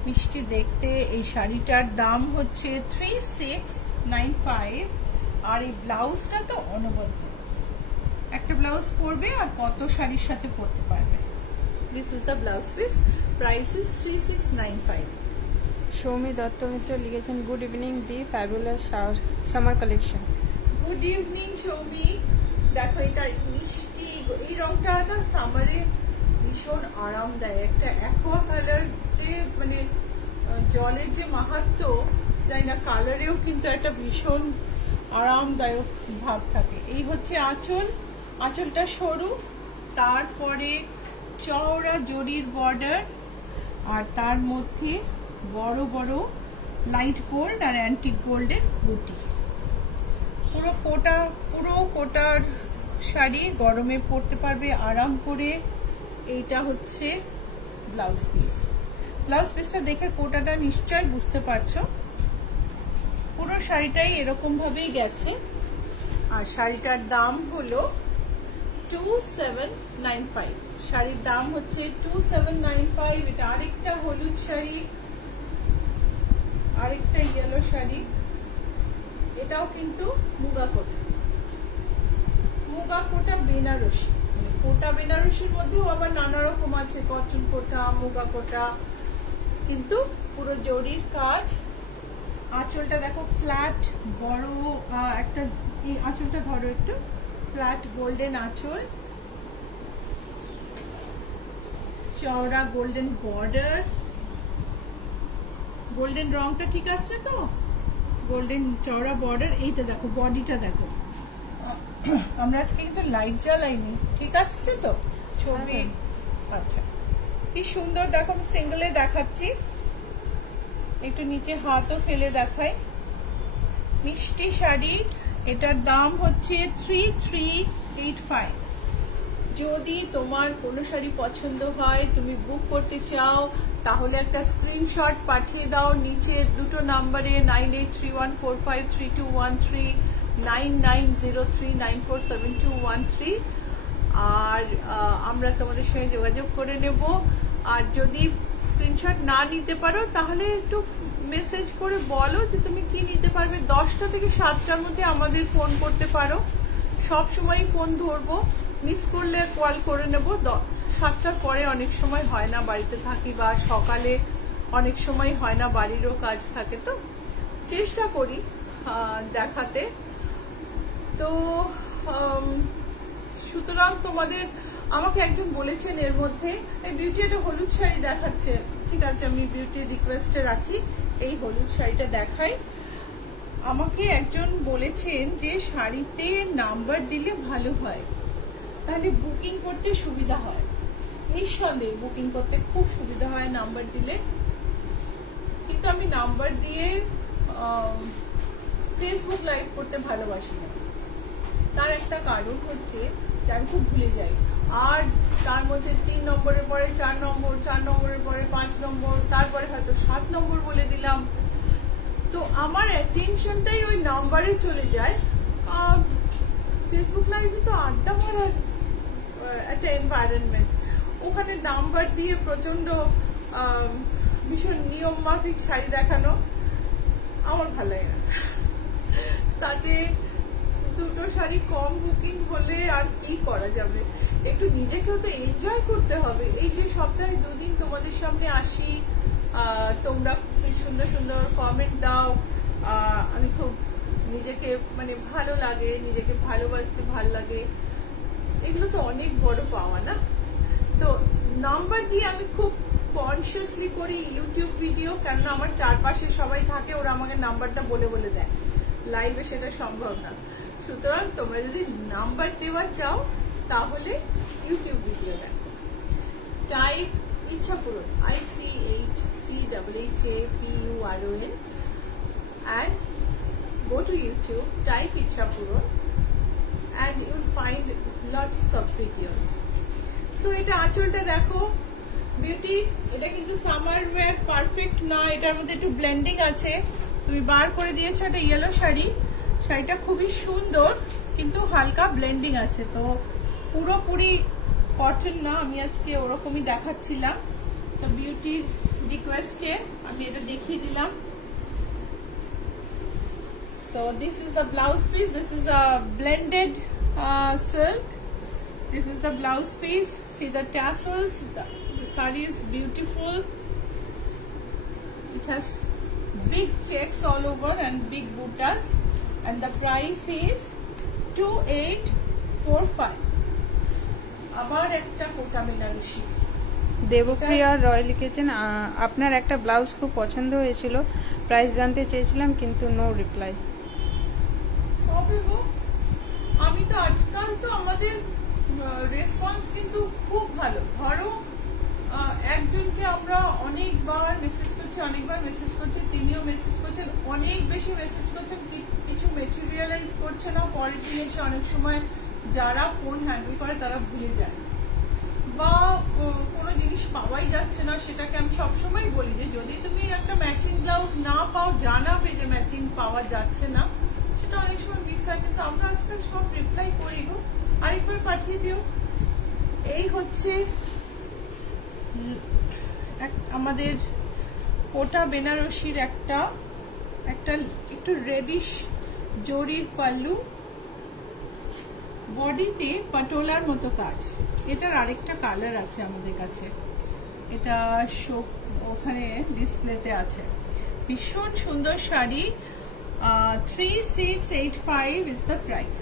মিষ্টি দেখতে. এই শাড়িটার দাম হচ্ছে 3695. আর এই ব্লাউজটা তো অনবদ্য, একটা ব্লাউজ পরবে আর কত শাড়ির সাথে পরতে পারবে. This is the blouse piece. Price is 3695. Soumi Dutta Mitra লিখেছেন, good evening, the fabulous summer collection. Good evening Soumi. দেখো এটা মিষ্টি, এই রংটা না সামারে ভীষণ আরামদায়ক. একটা অ্যাকোয়া কালার, যে মানে জলের যে মাহাত্ম্য, যাই না, কালারেও কিন্তু একটা ভীষণ আরামদায়ক ভাব থাকে. এই হচ্ছে আঁচল. আঁচলটা সরু, তারপরে চওড়া জরির বর্ডার, আর তার মধ্যে বড় বড় লাইট গোল্ড আর অ্যান্টিক গোল্ডের বুটি. পুরো কোটার শাড়ি, গরমে পরতে পারবে আরাম করে. এইটা হচ্ছে ব্লাউজ পিস. ব্লাউজ পিসটা দেখে কোটাটা নিশ্চয় বুঝতে পারছো. পুরো শাড়িটাই এরকম ভাবেই গেছে। আর শাড়িটার দাম হলো 2795। শাড়ির দাম হচ্ছে 2795। এটা আরেকটা হলুদ শাড়ি, আরেকটা ইয়েলো শাড়ি, এটাও কিন্তু মুগা কোটা, মুগা কোটা বেনারসি। কোটা বেনারসির মধ্যেও আবার নানা রকম আছে, কটন কোটা, মুগা কোটা, কিন্তু পুরো জরির কাজ। আঁচলটা দেখো ফ্ল্যাট বড় একটা, এই আঁচলটা ধরো একটু, ফ্ল্যাট গোল্ডেন আঁচল, চওড়া গোল্ডেন বর্ডার। গোল্ডেন রংটা ঠিক আসছে তো, গোল্ডেন চওড়া বর্ডার। এইটা দেখো বডিটা দেখো, আমরা আজকে কিন্তু লাইট জ্বালাইনি, ঠিক আসছে তো ছবি? আচ্ছা, কি সুন্দর দেখো, আমি সিঙ্গেলে দেখাচ্ছি, একটু নিচে হাতও ফেলে দেখাই। মিষ্টি শাড়ি, এটার দাম হচ্ছে 3385। যদি তোমার কোনো শাড়ি পছন্দ হয়, তুমি বুক করতে চাও, তাহলে একটা স্ক্রিনশট পাঠিয়ে দাও নিচে দুটো নাম্বারে 9831453213, 9903947213, আর আমরা তোমাদের সঙ্গে যোগাযোগ করে নেব। আর যদি স্ক্রিনশট না নিতে পারো তাহলে একটু মেসেজ করে বলো যে তুমি কি নিতে পারবে। 10টা থেকে 7টার মধ্যে আমাদের ফোন করতে পারো, সব সময় ফোন ধরবো, মিস করলে কল করে নেব। 7টার পরে অনেক সময় হয় না, বাড়িতে থাকি, বা সকালে অনেক সময় হয় না, বাড়িরও কাজ থাকে, তো চেষ্টা করি দেখাতে। তো সুতরাং তোমাদের, আমাকে একজন বলেছেন এর মধ্যে, এই বিউটি একটা হলুদ শাড়ি দেখাচ্ছে, ঠিক আছে আমি বিউটির রিকোয়েস্টে রাখি, এই হলুদ শাড়িটা দেখাই। আমাকে একজন বলেছেন যে শাড়িতে নাম্বার দিলে ভালো হয়, তাহলে বুকিং করতে সুবিধা হয়। নিঃসন্দেহে বুকিং করতে খুব সুবিধা হয় নাম্বার দিলে, কিন্তু আমি নাম্বার দিয়ে ফেসবুক লাইভ করতে ভালোবাসি না। তার একটা কারণ হচ্ছে যে আমি খুব ভুলে যাই, আর তার মধ্যে 3 নম্বরের পরে 4 নম্বর, 4 নম্বরের পরে 5 নম্বর, তারপরে হয়তো 7 নম্বর বলে দিলাম, তো আমার অ্যাটেনশনটাই ওই নাম্বারে চলে যায়। ফেসবুক লাইভে তো আড্ডা মারার একটা এনভায়রনমেন্ট, ওখানে নাম্বার দিয়ে প্রচন্ড ভীষণ নিয়ম মাফিক শাড়ি দেখানো আমার ভালো লাগে না। তাতে দুটো শাড়ি কম বুকিং হলে আর কি করা যাবে, একটু নিজেকেও তো এনজয় করতে হবে। এই যে সপ্তাহে 2 দিন তোমাদের সামনে আসি, তোমরা খুব সুন্দর সুন্দর কমেন্ট দাও, আমি খুব নিজেকে মানে ভালো লাগে, নিজেকে ভালোবাসতে ভালো লাগে, এগুলো তো অনেক বড় পাওয়া না। তো নাম্বার দিয়ে আমি খুব কনসিয়াসলি করি ইউটিউব ভিডিও, কেননা আমার চারপাশে সবাই থাকে, ওরা আমাকে নাম্বারটা বলে বলে দেয়, লাইভে সেটা সম্ভব না। সুতরাং তোমরা যদি নাম্বার দেওয়া চাও তাহলে ইউটিউব ভিডিও দেখো, type ইচ্ছাপুরন, ICHCHAPURON, and go to YouTube, type Ichhapuron, and you will find lots of videos. So এটা আঁচলটা দেখো বিউটি, এটা কিন্তু সামার ওয়্যার পারফেক্ট না, এটার মধ্যে একটু ব্লেন্ডিং আছে, তুমি বার করে দিয়েছো। এটা ইয়েলো শাড়ি, শাড়িটা খুবই সুন্দর কিন্তু হালকা ব্লেন্ডিং আছে, তো পুরোপুরি কটন না, আমি আজকে ওরকমই দেখাচ্ছিলাম। তো বিউটির রিকোয়েস্টে আমি এটা দেখিয়ে দিলাম। So this is the blouse piece, this is a blended silk, this is the blouse piece, see the tassels, the saree is beautiful, it has big checks all over and big buttas, and the price is 2845. আবার একটা কোটা বেনারসি, দেবপ্রিয়া রয় লিখেছেন, আপনার একটা blouse খুব পছন্দ হয়েছিল, price জানতে চেয়েছিলাম কিন্তু নো রিপ্লাই। আমি তো আজকাল তো আমাদের রেসপন্স কিন্তু খুব ভালো, ধরো একজনকে আমরা অনেকবার মেসেজ করছি, তিনিও মেসেজ করছেন, অনেক বেশি মেসেজ করছেন, কিছু মেটেরিয়ালাইজ করছে না, পরের দিন এসে অনেক সময় যারা ফোন হ্যান্ডেল করে তারা ভুলে যায়, বা কোনো জিনিস পাওয়াই যাচ্ছে না, সেটাকে আমি সবসময় বলি যে যদি তুমি একটা ম্যাচিং ব্লাউজ না পাও জানাবে যে ম্যাচিং পাওয়া যাচ্ছে না, সেটা অনেক সময় মিস হয়। কিন্তু আমরা আজকাল সব রিপ্লাই করি গো, আরেকবার পাঠিয়ে দিও। এই হচ্ছে আমাদের কোটা বেনারসির একটা একটু রেডিশ জরির পাল্লু, বডিতে পাটোলার মতো কাজ। এটার আরেকটা কালার আছে আমাদের কাছে, এটা ওখানে ডিসপ্লেতে আছে। ভীষণ সুন্দর শাড়ি, 3685 ইজ দ্য প্রাইস।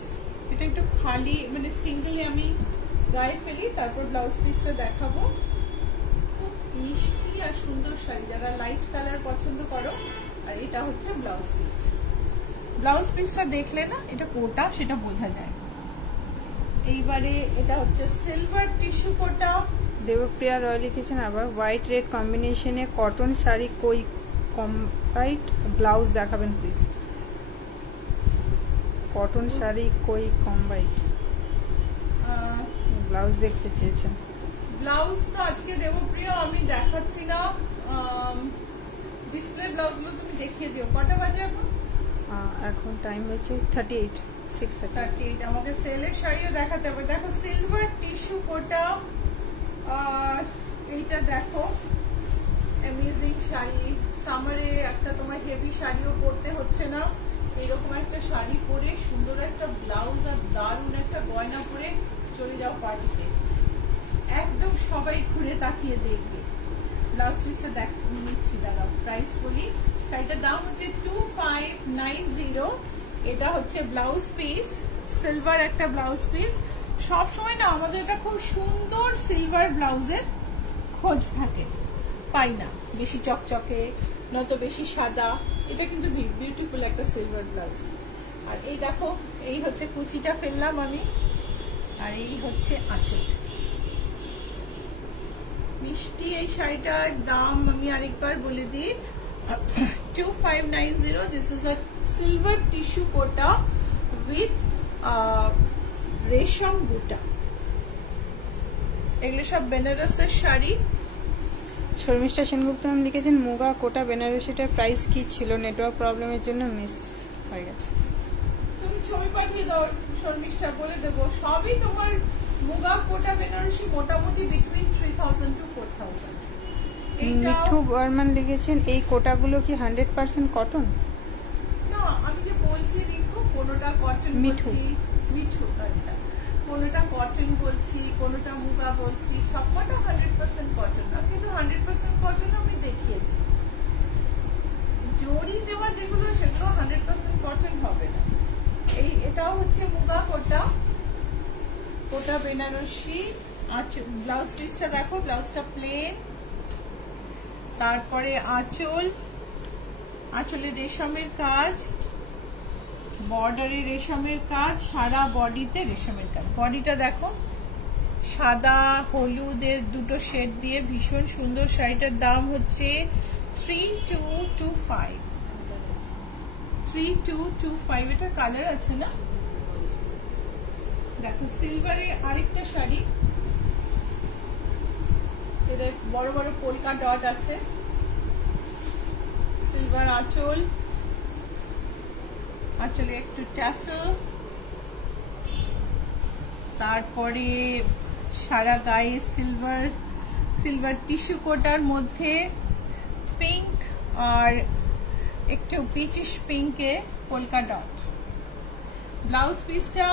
এটা একটু খালি মানে সিঙ্গেলে আমি গায়ে ফেলি, তারপর ব্লাউজ পিসটা দেখাবো। খুব মিষ্টি আর সুন্দর শাড়ি, যারা লাইট কালার পছন্দ করো। আর এটা হচ্ছে ব্লাউজ পিস। ব্লাউজ পিসটা দেখলে না এটা কোটা সেটা বোঝা যায়। এইবারে এটা হচ্ছে সিলভার টিস্যু কোটা। দেবপ্রিয়া রয় লিখেছেন আবার হোয়াইট রেড কম্বিনেশনে কটন শাড়ি কই কম্বাইট ব্লাউজ দেখাবেন প্লিজ। কটন শাড়ি কই কম্বাইট ব্লাউজ দেখতে চেয়েছেন। ব্লাউজ তো আজকে দেবপ্রিয়া আমি দেখাচ্ছি না, ডিসপ্লে ব্লাউজগুলো তুমি দেখিয়ে দিও। কটা বাজে এখন? এখন টাইম হচ্ছে 6:38। আমাকে সেলের শাড়িও দেখাতে হবে। দেখো সিলভার টিস্যু কোটা, এইটা দেখো অ্যামেজিং শাড়ি। সামারে একটা তোমার হেভি শাড়িও পরতে হচ্ছে না, এইরকম একটা শাড়ি পরে সুন্দর একটা ব্লাউজ আর দারুণ একটা গয়না পরে চলে যাও পার্টিতে, একদম সবাই ঘুরে তাকিয়ে দেখবে। ব্লাউজ পিসটা দেখ নিচ্ছি, দাঁড়াও প্রাইস বলি। শাড়িটার দাম হচ্ছে 2590। এটা হচ্ছে ব্লাউজ পিস, সিলভার একটা ব্লাউজ পিস। সবসময় না আমাদের এটা খুব সুন্দর সিলভার ব্লাউজের খোঁজ থাকে, পাই না বেশি চকচকে নয়তো বেশি সাদা। এটা কিন্তু বিউটিফুল একটা সিলভার ব্লাউজ। আর এই দেখো, এই হচ্ছে কুচিটা ফেললাম আমি, আর এই হচ্ছে আঁচল। মিষ্টি এই শাড়িটার দাম আমি আরেকবার বলে দিই, 2590. This is a silver tissue kota with রেশম বুটা। এগুলো সব বেনারসের শাড়ি। শর্মিষ্ঠা সেনগুপ্ত নাম লিখেছেন মুগা কোটা বেনারসিটার প্রাইস কি ছিল? নেটওয়ার্ক প্রবলেমের জন্য মিস হয়ে গেছে। তুমি ছবি পাঠিয়ে দাও শর্মিষ্ঠা, বলে দেবো। সবই তোমার মুগা কোটা বেনারসি মোটামুটি বিটুইন 3000 to 4000। মিঠু বর্মন লিখেছেন এই কোটাগুলো কি 100% কটন? না, আমি যে বলছি রিঙ্কু, কোনোটা কটন বলছি, মিঠু আচ্ছা, কোনোটা কটন বলছি, কোনোটা মুগা বলছি, সবকটা 100% কটন না, কিন্তু 100% কটন আমি দেখিয়েছি। জড়ি দেওয়া যেগুলো সেগুলো 100% কটন হবে না। এটাও হচ্ছে মুগা কোটা, কোটা বেনারসি। ব্লাউজ পিসটা দেখো, ব্লাউজটা প্লেন, তারপরে আঁচলে রেশমের কাজ, বর্ডারে রেশমের কাজ, সারা বডিতে রেশমের কাজ। বডিটা দেখো সাদা হলুদের দুটো শেড দিয়ে ভীষণ সুন্দর। শাড়িটার দাম হচ্ছে 3225। এটা কালার আছে না? দেখো সিলভারে আরেকটা শাড়ি, এটা বড় বড় পোলকা ডট আছে, সিলভার আঁচলে একটু ট্যাসেল, তারপরে সারা গায়ে সিলভার টিস্যু কোটার মধ্যে পিঙ্ক আর একটু পিচিশ পিঙ্কে পোলকা ডট। ব্লাউজ পিসটা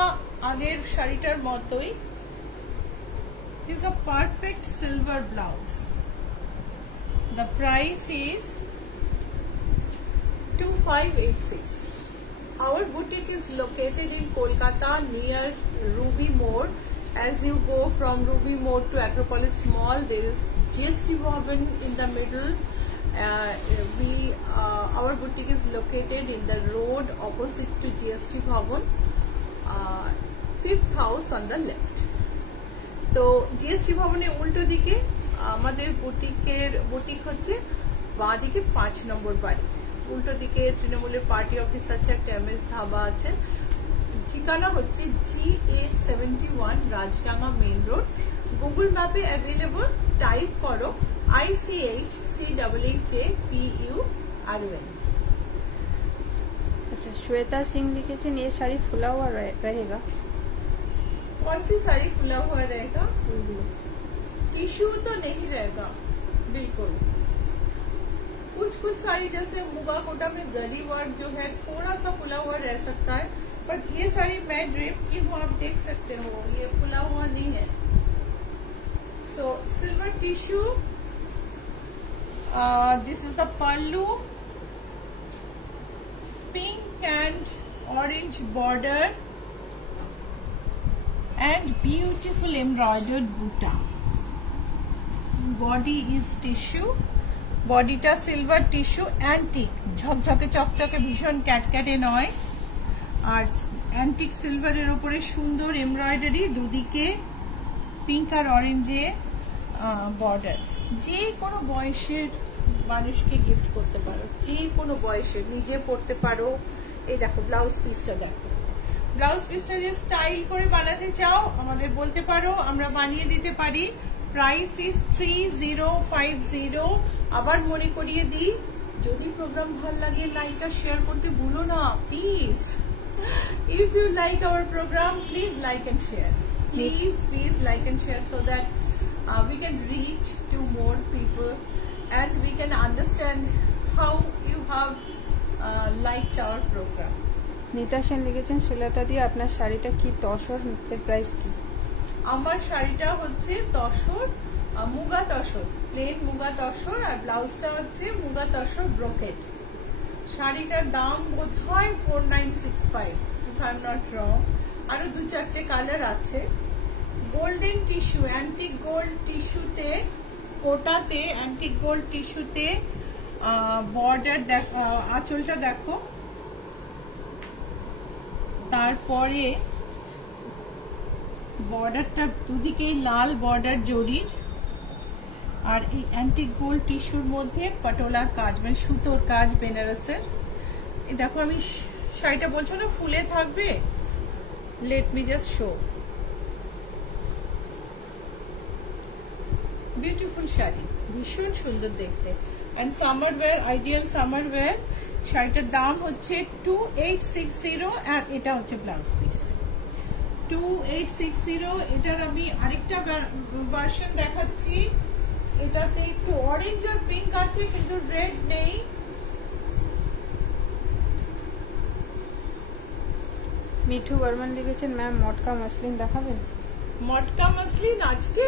আগের শাড়িটার মতোই, is a perfect silver blouse. The price is 2586. Our boutique is located in Kolkata near Ruby Mode. As you go from Ruby Mode to Acropolis Mall, there is GST Bhavan in the middle. Our boutique is located in the road opposite to GST Bhavan, 5th house on the left. তো GST ভবনের উল্টো দিকে আমাদের boutique হচ্ছে, বাঁ দিকে 5 নম্বর বাড়ি, উল্টো দিকে তৃণমূলের পার্টি অফিস আছে, একটা এমএস ধাবা আছে। ঠিকানা হচ্ছে GA71 Rajdanga main road, Google ম্যাপে অ্যাভেলেবল, টাইপ করো ICHCHAPURN। अच्छा, श्वेता सिंह लिखेছেন ये साड़ी फुला हुआ रहेगा। कौन सी साड़ी फुला हुआ रहेगा? टिश्यू तो नहीं रहेगा बिल्कुल। कुछ साड़ी जैसे मुगा कोटा में जरी वर्क जो है थोड़ा सा फुला हुआ रह सकता है, बट ये साड़ी मैं ड्रेप की हूँ, आप देख सकते हो ये फुला हुआ नहीं है। So silver tissue, this is the pallu, pink and orange border and beautiful embroidered buta. Body is tissue, বডিটা সিলভার টিস্যু, অ্যান্টিক ঝকঝকে চকচকে, ভীষণ ক্যাটক্যাটে নয়, আর অ্যান্টিক সিলভারের উপরে সুন্দর এমব্রয়ডারি, দুদিকে পিঙ্ক আর অরেঞ্জে বর্ডার। যে কোনো বয়সের মানুষকে গিফট করতে পারো, যে কোনো বয়সের, নিজে পড়তে পারো। এই দেখো ব্লাউজ পিসটা, দেখো ব্লাউজ পিসটা যে স্টাইল করে বানাতে চাও আমাদের বলতে পারো, আমরা বানিয়ে দিতে পারি। Price is 3050। আবার মনে করিয়ে দিই, যদি প্রোগ্রাম ভালো লাগে লাইক আর শেয়ার করতে ভুলো না please. If you like our program please like and share, please like and share, so that we can reach to more people and we can understand how you have liked our program. Nita Sen लिखेছেন শ্রীলতা দি আপনার শাড়িটা কি তসর, এর price কি? আমার শাড়িটা হচ্ছে tussar, muga tussar, plane muga tussar, আর ব্লাউজটা হচ্ছে মুগা তসর ব্রোকেট। শাড়িটার দাম বোধহয় 4965 if I'm not wrong। আরো 2-4টে কালার আছে। গোল্ডেন টিস্যু, অ্যান্টিক গোল্ড টিস্যুতে, কোটাতে অ্যান্টিক গোল্ড টিস্যুতে বর্ডার, আঁচলটা দেখো, তারপরে বর্ডারটা দুদিকেই লাল বর্ডার জরির, আর এই অ্যান্টিক গোল্ড টিস্যুর মধ্যে পটোলার কাজ, মানে সুতোর কাজ বেনারসের। এই দেখো আমি শাড়িটা বলছো না ফুলে থাকবে, let me just show. Beautiful sari, ভীষণ সুন্দর দেখতে, and summer wear, ideal summer wear. শাড়িটার দাম হচ্ছে 2860, আর এটা হচ্ছে ব্লাউজ পিস 2860। এটার আমি আরেকটা ভার্সন দেখাচ্ছি, এটাতে একটু অরেঞ্জ আর পিঙ্ক আছে কিন্তু রেড নেই। মিঠু বর্মন লিখেছেন ম্যাম মটকা মসলিন দেখাবেন? মটকা মসলিন আজকে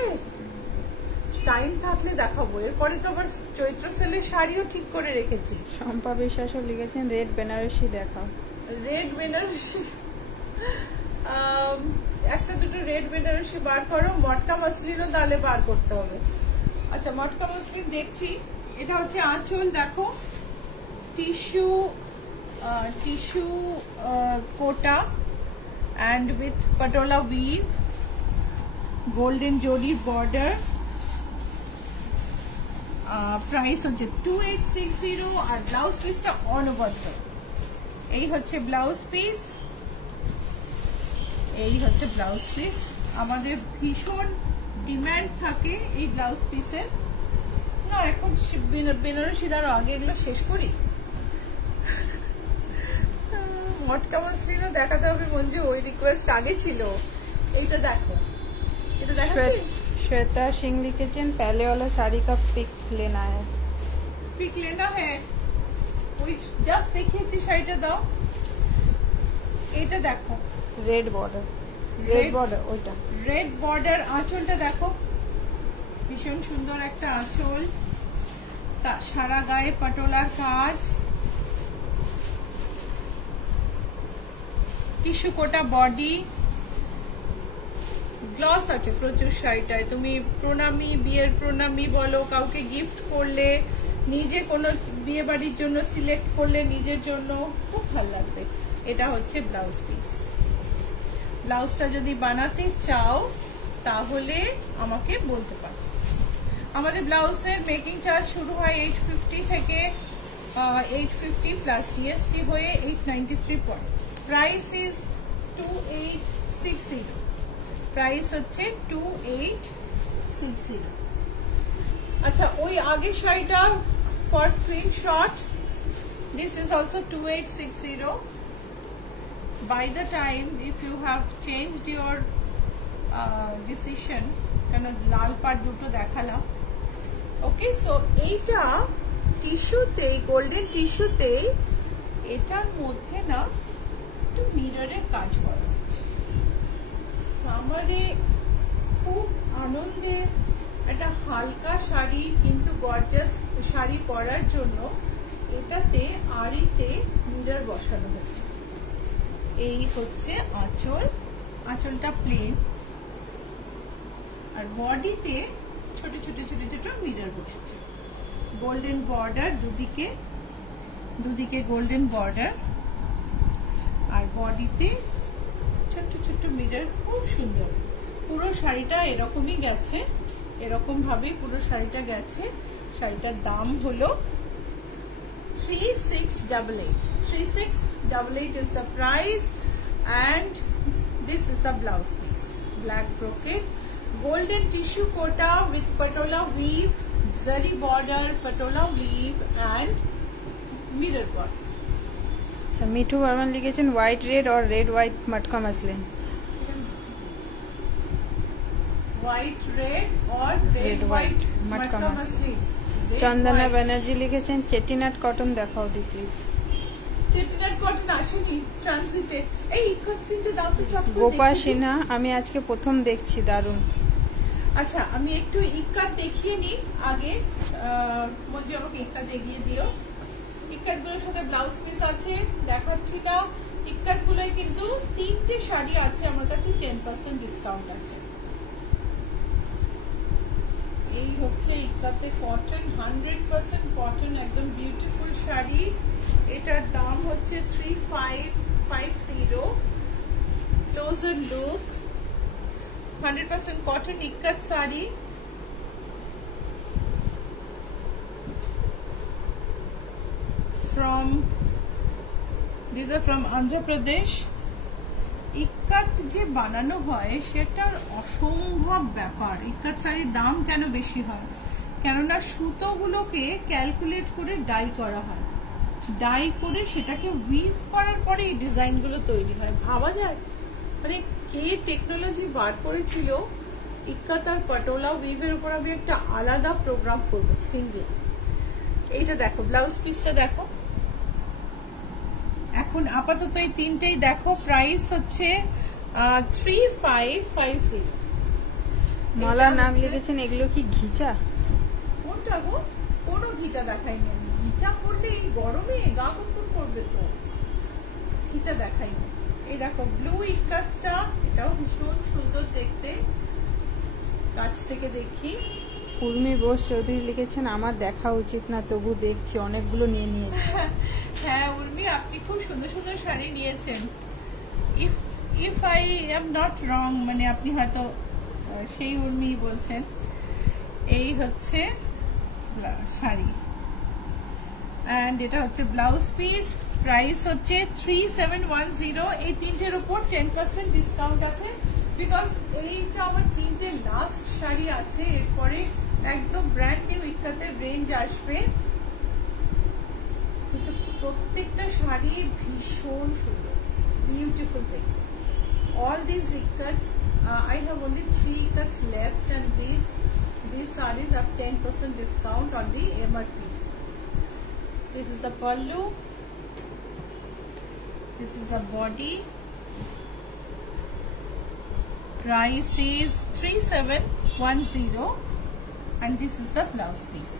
টাইম থাকলে দেখাবো, এরপরে তো আবার চৈত্র সেলের শাড়িও ঠিক করে রেখেছি। শম্পা বিশ্বাসও লিখেছেন রেড বেনারসি দেখাও। রেড বেনারসি, একটা দুটো রেড বেনারসি বার করো, মটকা মসলিনও তাহলে বার করতে হবে। আচ্ছা মটকা মসলিন দেখছি, এটা হচ্ছে আঁচল, দেখো tissue Kota and with patola weave, golden jodi border, price হচ্ছে 2860, আর ব্লাউজ পিসটা অনবদ্য। এই হচ্ছে ব্লাউজ পিস, এই হচ্ছে ব্লাউজ পিস। আমাদের ভীষণ ডিমান্ড থাকে এই ব্লাউজ পিসের। না এখন বেনারসি দ্বারা আগে এগুলো শেষ করি। মটকা মসলিনও দেখাতে হবে মঞ্জু, ওই রিকোয়েস্ট আগে ছিল। এইটা দেখো, এটা দেখাচ্ছি। श्वेता सिंह लिखेছেন पहले वाला साड़ी का पिक लेना है। पिक लेना है, ওই জাস্ট দেখিয়েছি শাড়িটা দাও। এটা দেখো রেড বর্ডার, ওইটা রেড বর্ডার, আঁচলটা দেখো ভীষণ সুন্দর একটা আঁচল, সারা গায়ে পটোলার কাজ, টিস্যু কোটা বডি, গ্লস আছে প্রচুর শাড়িটায়। তুমি প্রণামী, বিয়ের প্রণামী বলো, কাউকে গিফট করলে, নিজে কোনো বিয়ে বাড়ির জন্য সিলেক্ট করলে নিজের জন্য খুব ভালো লাগবে। এটা হচ্ছে ব্লাউজ পিস। ব্লাউজটা যদি বানাতে চাও তাহলে আমাকে বলতে পারো। আমাদের ব্লাউজের মেকিং চার্জ শুরু হয় 850 থেকে 850 প্লাস জিএসটি হয়ে 893 পড়ে। প্রাইস ইজ 2860, প্রাইস হচ্ছে 2860। 2860। अच्छा ওই আগের শাড়িটা for screenshot, this is also 2860. By the time if you have changed your decision, কেন লাল পাট দুটো দেখালাম। ওকে, সো এইটা টিস্যুতে, গোল্ডেন টিস্যুতে, এটার মধ্যে না একটু মিররের কাজ করা হচ্ছে। সামারে খুব আনন্দের একটা হালকা শাড়ি কিন্তু গর্জাস শাড়ি পরার জন্য এটাতে আড়িতে মিরর বসানো হচ্ছে। এই হচ্ছে আঁচল, আঁচলটা প্লেন, আর বডিতে ছোট ছোট ছোট ছোট মিরর বসেছে। গোল্ডেন বর্ডার দুদিকে, দুদিকে গোল্ডেন বর্ডার, আর বডিতে ছোট্ট ছোট্ট মিরর, খুব সুন্দর। পুরো শাড়িটা এরকমই গেছে, এরকম ভাবে পুরো শাড়িটা গেছে। শাড়িটার দাম হলো 3688। 3688 is the price, and this is the blouse piece. Black brocade, golden tissue kota with patola weave, zari border, patola weave, and mirror border. আচ্ছা, মিঠু বর্মন লিখেছেন হোয়াইট রেড और रेड व्हाइट मटका muslin. White red or red white मटका मटका muslin. Muslin. চন্দনা ব্যানার্জি লিখেছেন চেটিনাট cotton দেখাও দি please. চেটিনাট cotton আসেনি ট্রানজিটে। এই ইকতিনটা দাও তো চট করে। গোপা সিনহা, আমি আজকে প্রথম দেখছি, দারুণ। আচ্ছা, আমি একটু ইক্কাত দেখিয়ে নিই আগে। মঞ্জু আমাকে ইক্কাত এগিয়ে দিও। ইক্কাত গুলোর সাথে ব্লাউজ পিস আছে, দেখাচ্ছি না। ইক্কাত গুলোয় কিন্তু 3টে শাড়ি আছে আমার কাছে, 10% ডিসকাউন্ট আছে। এই হচ্ছে ইক্কাতে কটন, 100% কটন, একদম বিউটিফুল শাড়ি। এটার দাম হচ্ছে 3550। Closer look, 100% cotton ikat sari. These are from Andhra Pradesh. Ikat যে বানানো হয় সেটার অসম্ভব ব্যাপার। ইক্কাত শাড়ির দাম কেন বেশি হয়? কেননা সুতোগুলোকে ক্যালকুলেট করে ডাই করা হয়, ডাই করে সেটাকে উইভ করার পরে এই ডিজাইনগুলো তৈরি হয়। ভাবা যায় মানে কে টেকনোলজি বার করেছিল। ইক্কাত আর পটোলা উইভের উপর আমি একটা আলাদা প্রোগ্রাম করবো সিঙ্গেল। এইটা দেখো, ব্লাউজ পিসটা দেখো। এখন আপাতত এই তিনটেই দেখো। প্রাইস হচ্ছে 3550। মালা নাগ লিখেছেন এগুলো কি ঘিচা? কোনটা গো? কোনো ঘিচা দেখাইনি। ঘিচা করলে এই গরমে গা কখন করবে তো, ঘিচা দেখাইনি। এই দেখো ব্লু ইক্কাতটা, এটাও ভীষণ সুন্দর দেখতে। কাছ থেকে দেখি। উর্মি বোস চৌধুরী লিখেছেন আমার দেখা উচিত না, তবু দেখছি, অনেকগুলো নিয়ে নিয়েছি। হ্যাঁ উর্মি, আপনি খুব সুন্দর সুন্দর শাড়ি নিয়েছেন। If I am not wrong, মানে আপনি হয়তো সেই উর্মি বলছেন। এই হচ্ছে শাড়ি, এন্ড এটা হচ্ছে ব্লাউজ পিস। প্রাইস হচ্ছে 3710। এই তিনটের উপর 10% ডিসকাউন্ট আছে, বিকজ এইটা আমার তিনটে লাস্ট শাড়ি আছে। এরপরে একদম ব্র্যান্ড নিউ ইক্কাতের রেঞ্জ আসবে, কিন্তু প্রত্যেকটা শাড়ি ভীষণ সুন্দর, বিউটিফুল দেখতে। All these ikkats, I have only 3 ikkats left, and these sarees have 10% discount on the MRP. This is the pallu, this is the body. Price is 3710, and this is the blouse piece.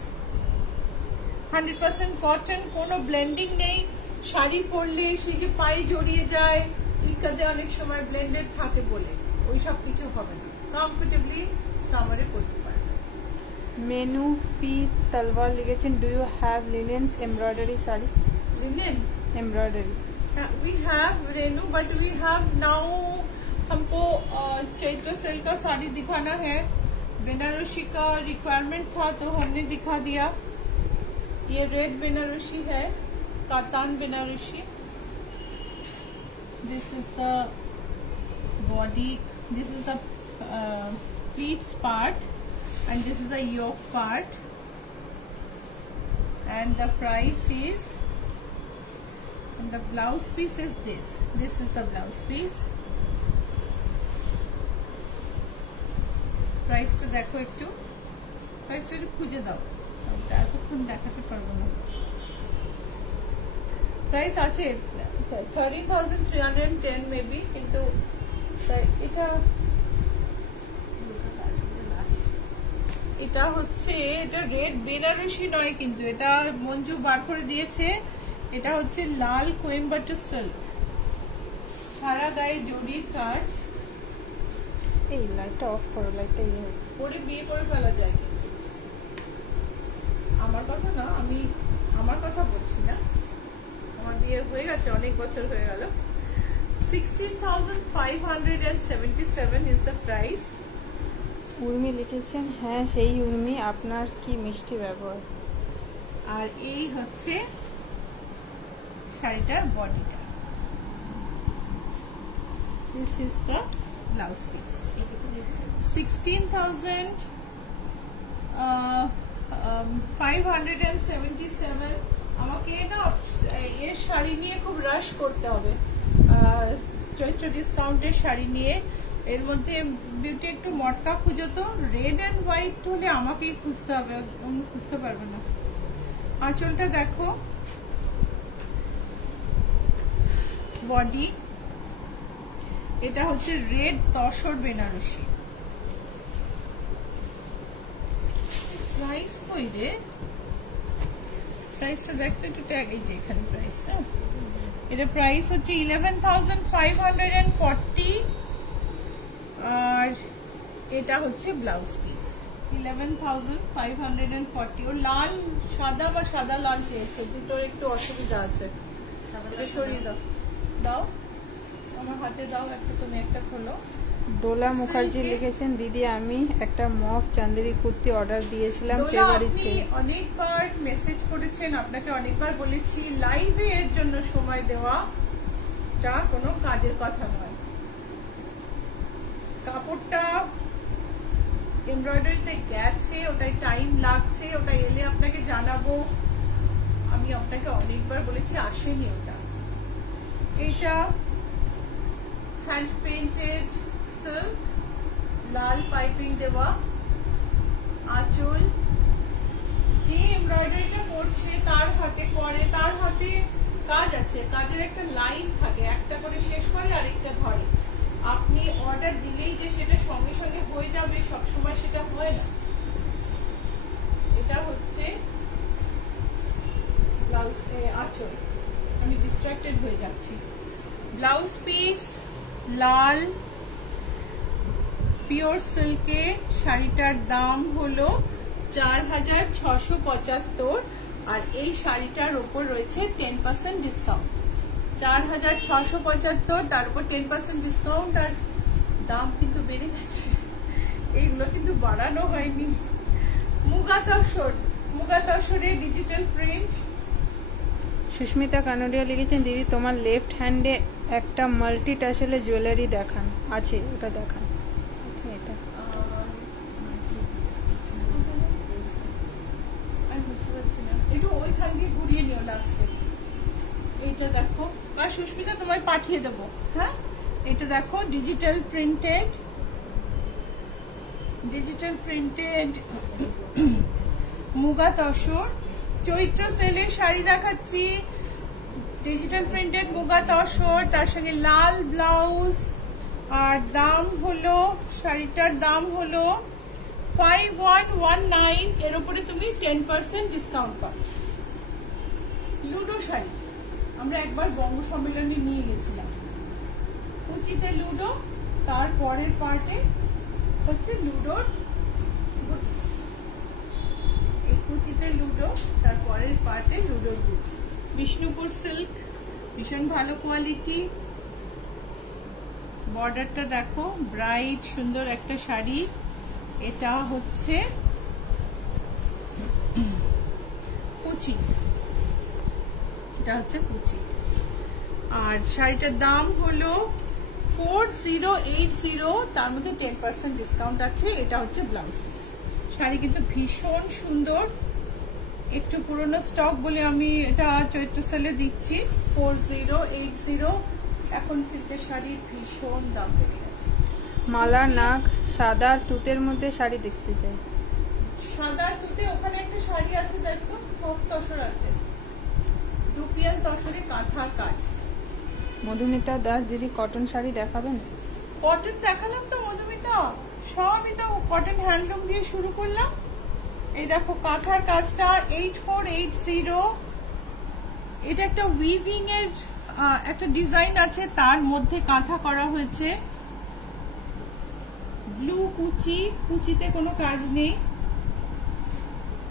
100% cotton, কোনো blending নেই। শাড়ি পরলে সেই যে পায়ে জড়িয়ে যায়, ইক্কাতে অনেক সময় ব্লেন্ডেড থাকে বলে ওই সব কিছু হবে না, কমফোর্টেবলি সামারে পরতে পারবে। মেনু পি তলওয়ার লিখেছেন do you have linens embroidery sari? Linen embroidery we have Renu, but we have now हमको चैत्र सेल का साड़ी दिखाना है। बेनारसी का रिक्वायरमेंट था तो हमने दिखा दिया। ये रेड बेनारसी है, katan Banarasi. This is the body, this is the pleats part, and this is the yoke part, and the price is, and the blouse piece is this is the blouse piece. Price to দেখো একটু, price টা একটু খুঁজে দাও, ওটা এতক্ষণ দেখাতে পারবো না। প্রাইস আছে 30,310 মেবি, কিন্তু এটা হচ্ছে, এটা রেড বেনারসি নয়, কিন্তু এটা মঞ্জু বার করে দিয়েছে। এটা হচ্ছে লাল কোয়েম্বাটুর সিল্ক, সারা গায়ে জরির কাজ। এই লাইটটা অফ করো, লাইটটা পরে বিয়ে করে ফেলা যায়, কিন্তু আমার কথা না, আমি আমার কথা বলছি না, আমার বিয়ে হয়ে গেছে, অনেক বছর হয়ে গেল। 16,577 is the price. উর্মি লিখেছেন, হ্যাঁ সেই উর্মি, আপনার কি মিষ্টি ব্যবহার। আর এই হচ্ছে শাড়িটার বডিটা, this is the blouse piece. 16,577. আমাকে না এর শাড়ি নিয়ে খুব রাশ করতে হবে, চৈত্র ডিসকাউন্টের শাড়ি নিয়ে। এর মধ্যে বিউটি একটু মটকা খুঁজো তো, রেড এন্ড হোয়াইট হলে আমাকেই খুঁজতে হবে, অন্য খুঁজতে পারবে না। আঁচলটা দেখো, বডি, এটা হচ্ছে রেড তসর বেনারসি। প্রাইস কই রে, প্রাইসটা দেখতে একটু ট্যাগ, এই যে এখানে প্রাইসটা, এটা প্রাইস হচ্ছে 11,540, আর এটা হচ্ছে ব্লাউজ পিস 11,540। ও লাল সাদা বা সাদা লাল চেয়েছে, দুটোর একটু অসুবিধা আছে, সরিয়ে দাও, দাও আমার হাতে দাও একটা, তুমি একটা খোলো। ডোলা মুখার্জি লিখেছেন, দিদি আমি একটা মফ চান্দেরি কুর্তি অর্ডার দিয়েছিলাম ফেব্রুয়ারিতে। অনেকবার মেসেজ করেছেন, আপনাকে অনেকবার বলেছি লাইভে এর জন্য সময় দেওয়াটা কোনো কাজের কথা নয়। কাপড়টা এমব্রয়ডারিতে গেছে, ওটাই টাইম লাগছে, ওটা এলে আপনাকে জানাবো। আমি আপনাকে অনেকবার বলেছি, আসেনি ওটা। এটা হ্যান্ড পেইন্টেড সিল্ক, লাল পাইপিং দেওয়া, আঁচল। যে এমব্রয়ডারিটা করছে তার হাতে পরে, তার হাতে কাজ আছে, কাজের একটা লাইন থাকে, একটা করে শেষ করে আরেকটা ধরে। আপনি অর্ডার দিলেই যে সেটা সঙ্গে সঙ্গে হয়ে যাবে, সবসময় সেটা হয় না। এটা হচ্ছে ব্লাউজ, আঁচল, আমি ডিস্ট্রাক্টেড হয়ে যাচ্ছি। ব্লাউজ পিস লাল পিওর সিল্কে, শাড়িটার দাম হলো 4,675, আর এই শাড়িটার উপর রয়েছে 10% ডিসকাউন্ট। 4,675, তার উপর 10% ডিসকাউন্ট, আর দাম কিন্তু বেড়ে গেছে, এইগুলো কিন্তু বাড়ানো হয়নি। মুগা তসরে ডিজিটাল প্রিন্ট। সুস্মিতা কানোডিয়া লিখেছেন, দিদি তোমার লেফট হ্যান্ডে একটা মাল্টি টাসেলে জুয়েলারি দেখান, আছে ওটা দেখান। এটা আমি বুঝতে পারছি না, একটু ওইখান দিয়ে ঘুরিয়ে নিও লাস্টে। এইটা দেখো, আর সুস্মিতা তোমায় পাঠিয়ে দেবো। হ্যাঁ, এটা দেখো ডিজিটাল প্রিন্টেড মুগা তসর। চৈত্র সেলের শাড়ি দেখাচ্ছি, ডিজিটাল প্রিন্টেড মুগা তসর, তার সঙ্গে লাল ব্লাউজ, আর দাম হলো, শাড়িটার দাম হলো 5,119, এর উপরে তুমি 10% ডিসকাউন্ট পাবে। লুডো শাড়ি আমরা একবার বঙ্গ সম্মেলনে নিয়ে গেছিলাম, কুচিতে লুডো, তার পরের পার্টে হচ্ছে লুডোর গুটি, এই কুচিতে লুডো, তার পরের পার্টে লুডোর গুটি। বিষ্ণুপুর সিল্ক, ভীষণ ভালো কোয়ালিটি। বর্ডারটা দেখো, ব্রাইট সুন্দর একটা শাড়ি। এটা হচ্ছে কুচি, এটা হচ্ছে কুচি, আর শাড়িটার দাম হলো 4,080, তার মধ্যে 10% ডিসকাউন্ট আছে। এটা হচ্ছে ব্লাউজ পিস, শাড়ি কিন্তু ভীষণ সুন্দর, একটু পুরনো স্টক বলে আমি এটা চৈত্র সেলে দিচ্ছি 4080। এখন সিল্কের শাড়ি ভীষণ দাম বেড়ে গেছে। মালা নাগ সাদা তুতের মধ্যে শাড়ি দেখতে চাই। সাদা তুতে ওখানে একটা শাড়ি আছে দেখো, তসর আছে, দুপিয়ান তসরে কাঁথার কাজ। মধুমিতা দাস দিদি কটন শাড়ি দেখাবেন? কটন দেখালাম তো মধুমিতা, সবই তো কটন হ্যান্ডলুম দিয়ে শুরু করলাম। এই দেখো কাঁথার কাজটা 8480। এটা একটা উইভিং এর একটা ডিজাইন আছে, তার মধ্যে কাঁথা করা হয়েছে। ব্লু কুচি, কুচিতে কোনো কাজ নেই,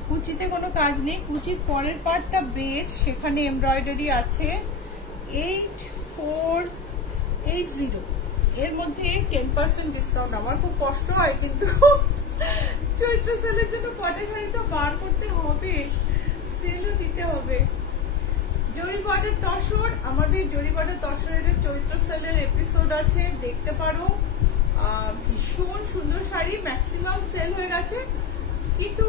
কুচিতে কোনো কাজ নেই। কুচির পরের পার্টটা বেজ, সেখানে এমব্রয়ডারি আছে। 8480 এর মধ্যে 10% ডিসকাউন্ট। আমার খুব কষ্ট হয় কিন্তু চৈত্র সেলের জন্য কটন শাড়িটা বার করতে হবে, সেলও দিতে হবে। জরি বর্ডার তসর, আমাদের জরি বর্ডার তসরের চৈত্র সেলের এপিসোড আছে, দেখতে পারো। ভীষণ সুন্দর শাড়ি, ম্যাক্সিমাম সেল হয়ে গেছে, কিন্তু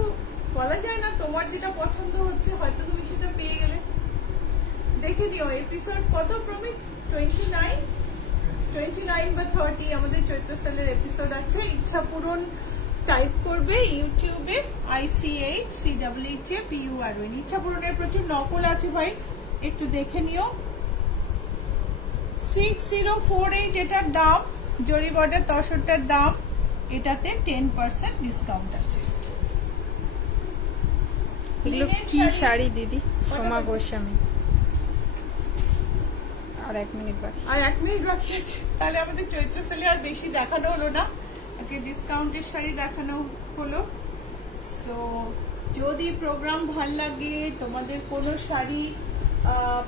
বলা যায় না তোমার যেটা পছন্দ হচ্ছে হয়তো তুমি সেটা পেয়ে গেলে। দেখে নিও এপিসোড কত প্রমিত, 29 বা 30 আমাদের চৈত্র সেলের এপিসোড আছে। ইচ্ছা পূরণ টাইপ করবে ইউটিউবে ICHCHHPURN। ইচ্ছা পূরণের প্রচুর নকল আছে ভাই, একটু দেখে নিও। 6048 এটার দাম, জরি বর্ডার তসরটার দাম, এটাতে 10% ডিসকাউন্ট আছে। এগুলো কি শাড়ি দিদি? সোমা গোস্বামী। আর 1 মিনিট বাকি, আর 1 মিনিট বাকি আছে। তাহলে আমাদের চৈত্র সেলে আর বেশি দেখানো হলো না, আজকে ডিসকাউন্টের শাড়ি দেখানো হলো। সো যদি প্রোগ্রাম ভাল লাগে, তোমাদের কোনো শাড়ি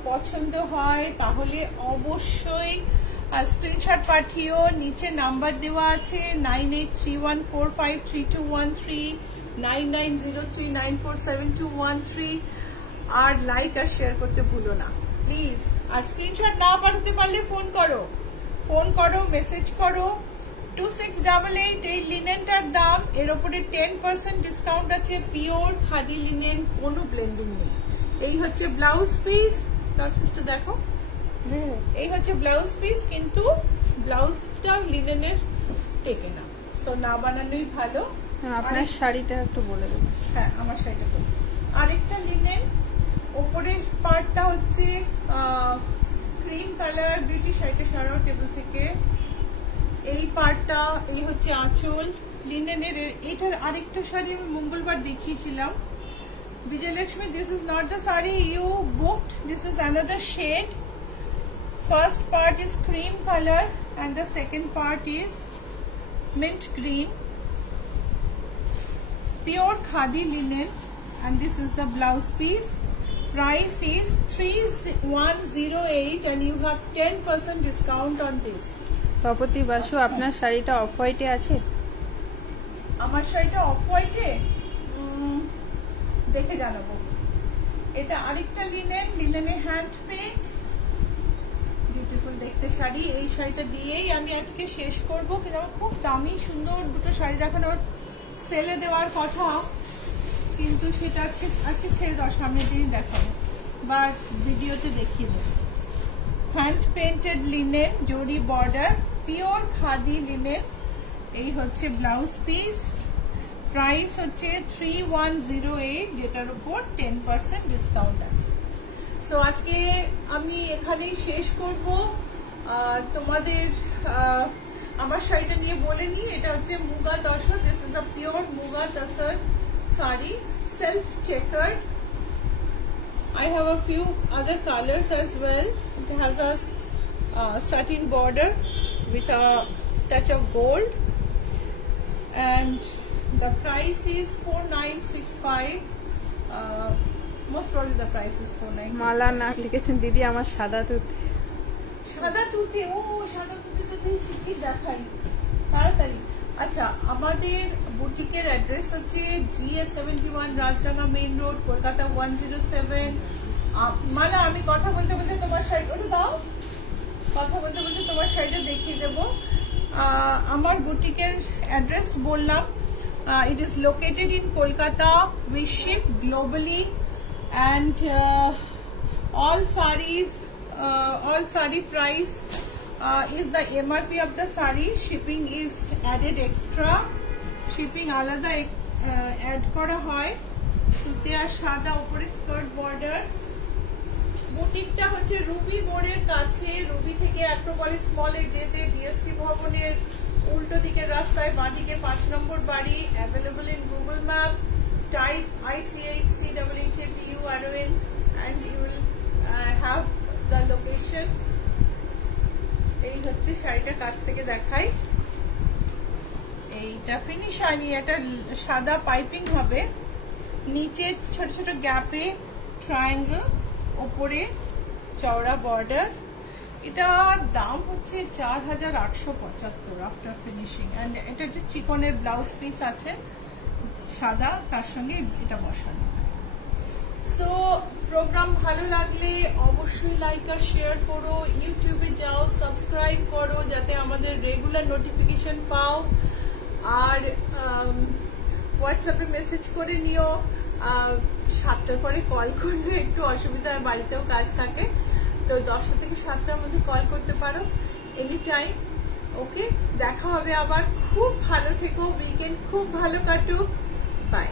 পছন্দ হয়, তাহলে অবশ্যই স্ক্রিনশট পাঠিও। নিচে নাম্বার দেওয়া আছে 9831453213, 9903947213। আর লাইক আর শেয়ার করতে ভুলো না প্লিজ। আর স্ক্রিনশট না পাঠাতে পারলে ফোন করো, মেসেজ করো। 2688 এই লিনেনটার দাম, এর উপরে 10% ডিসকাউন্ট আছে। পিওর খাদি লিনেন, কোনো ব্লেন্ডিং নেই। এই হচ্ছে ব্লাউজ পিসটা দেখো, এই হচ্ছে ব্লাউজ পিস, কিন্তু ব্লাউজটা লিনেনের টেকে না, সো না বানানোই ভালো। আপনার শাড়িটা একটু বলে দেবেন। হ্যাঁ, আমার শাড়িটা বলছি। আরেকটা লিনেন, ওপরের পার্টটা হচ্ছে ক্রিম কালার। বিউটি শাড়িটা সরাও টেবিল থেকে। এই পার্টটা, এই হচ্ছে আঁচল লিনেনের। এটার আরেকটা শাড়ি আমি মঙ্গলবার দেখিয়েছিলাম, Vijayalakshmi. This is not the saree you booked, this is another shade. First part is cream color and the second part is mint green. Pure khadi linen, and this is the blouse piece. Price is 3108 and you have 10% discount on this. Tapati Basu, আপনার শাড়িটা of হোয়াইটে আছে? আমার শাড়িটা of হোয়াইটে দেখে জানাবো। এটা আরেকটা লিনেনে hand paint, beautiful দেখতে শাড়ি। এই শাড়িটা দিয়েই আমি আজকে শেষ করব, কিন্তু আমার খুব দামি সুন্দর দুটো শাড়ি দেখানোর সেলে দেওয়ার কথা, কিন্তু সেটা আজকে ছেড়ে দাও, সামনের দিনই দেখাবো বা ভিডিওতে দেখিয়ে দেবো। হ্যান্ড পেইন্টেড লিনেন, জরি বর্ডার, পিওর খাদি লিনেন। এই হচ্ছে ব্লাউজ পিস। প্রাইস হচ্ছে 3108, যেটার উপর 10% ডিসকাউন্ট আছে। সো আজকে আমি এখানেই শেষ করব। তোমাদের আমার শাড়িটা নিয়ে বলে নিই, এটা হচ্ছে muga tussar. This is a pure muga tussar sari, self checker. I have a few other colors as well. It has a satin border with a touch of gold, and the price is 4965. Most probably the price is 4965. মালা নাক লিখেছেন দিদি আমার সাদা তুত। সাদা তুতে, ও সাদা তুতে তো শিখি দেখাই তাড়াতাড়ি। আচ্ছা, আমাদের বুটিকের অ্যাড্রেস হচ্ছে GS71 Rajdanga main road, Kolkata 107। মালা, আমি কথা বলতে বলতে তোমার শাড়ি ওটা দাও, কথা বলতে বলতে তোমার শাড়িটা দেখিয়ে দেবো। আমার বুটিকের অ্যাড্রেস বললাম, It is located in Kolkata. We ship globally, and all sari price is the MRP of the sari. Shipping is added extra. Shipping alada add kora hoy. সুতে আর সাদা উপরে স্কার্ট বর্ডার। বুটিকটা হচ্ছে রুবি মোড়ের কাছে, Ruby থেকে Acropolis মলে যেতে GST ভবনের উল্টো দিকের রাস্তায় বাঁদিকে 5 নম্বর বাড়ি। Available in Google map. Type ICHCHHAPURON and you will have the location. এই হচ্ছে শাড়িটা কাছ থেকে দেখাই। এইটা ফিনিশ হয়নি, এটা সাদা পাইপিং হবে, নিচে ছোট ছোট গ্যাপে ট্রায়াঙ্গেল, উপরে চওড়া বর্ডার। এটা দাম হচ্ছে 4875 আফটার ফিনিশিং। এন্ড এটা যে চিকনের ব্লাউজ পিস আছে সাদা, তার সঙ্গে এটা বসানো। সো প্রোগ্রাম ভালো লাগলে অবশ্যই লাইক আর শেয়ার করো, ইউটিউবে যাও, সাবস্ক্রাইব করো যাতে আমাদের রেগুলার নোটিফিকেশন পাও। আর হোয়াটসঅ্যাপে মেসেজ করে নিও। 7টার পরে কল করলে একটু অসুবিধা হয়, বাড়িতেও কাজ থাকে, তো 10টা থেকে 7টার মধ্যে কল করতে পারো এনি টাইম। ওকে, দেখা হবে আবার। খুব ভালো থেকো, উইকেন্ড খুব ভালো কাটুক। বাই।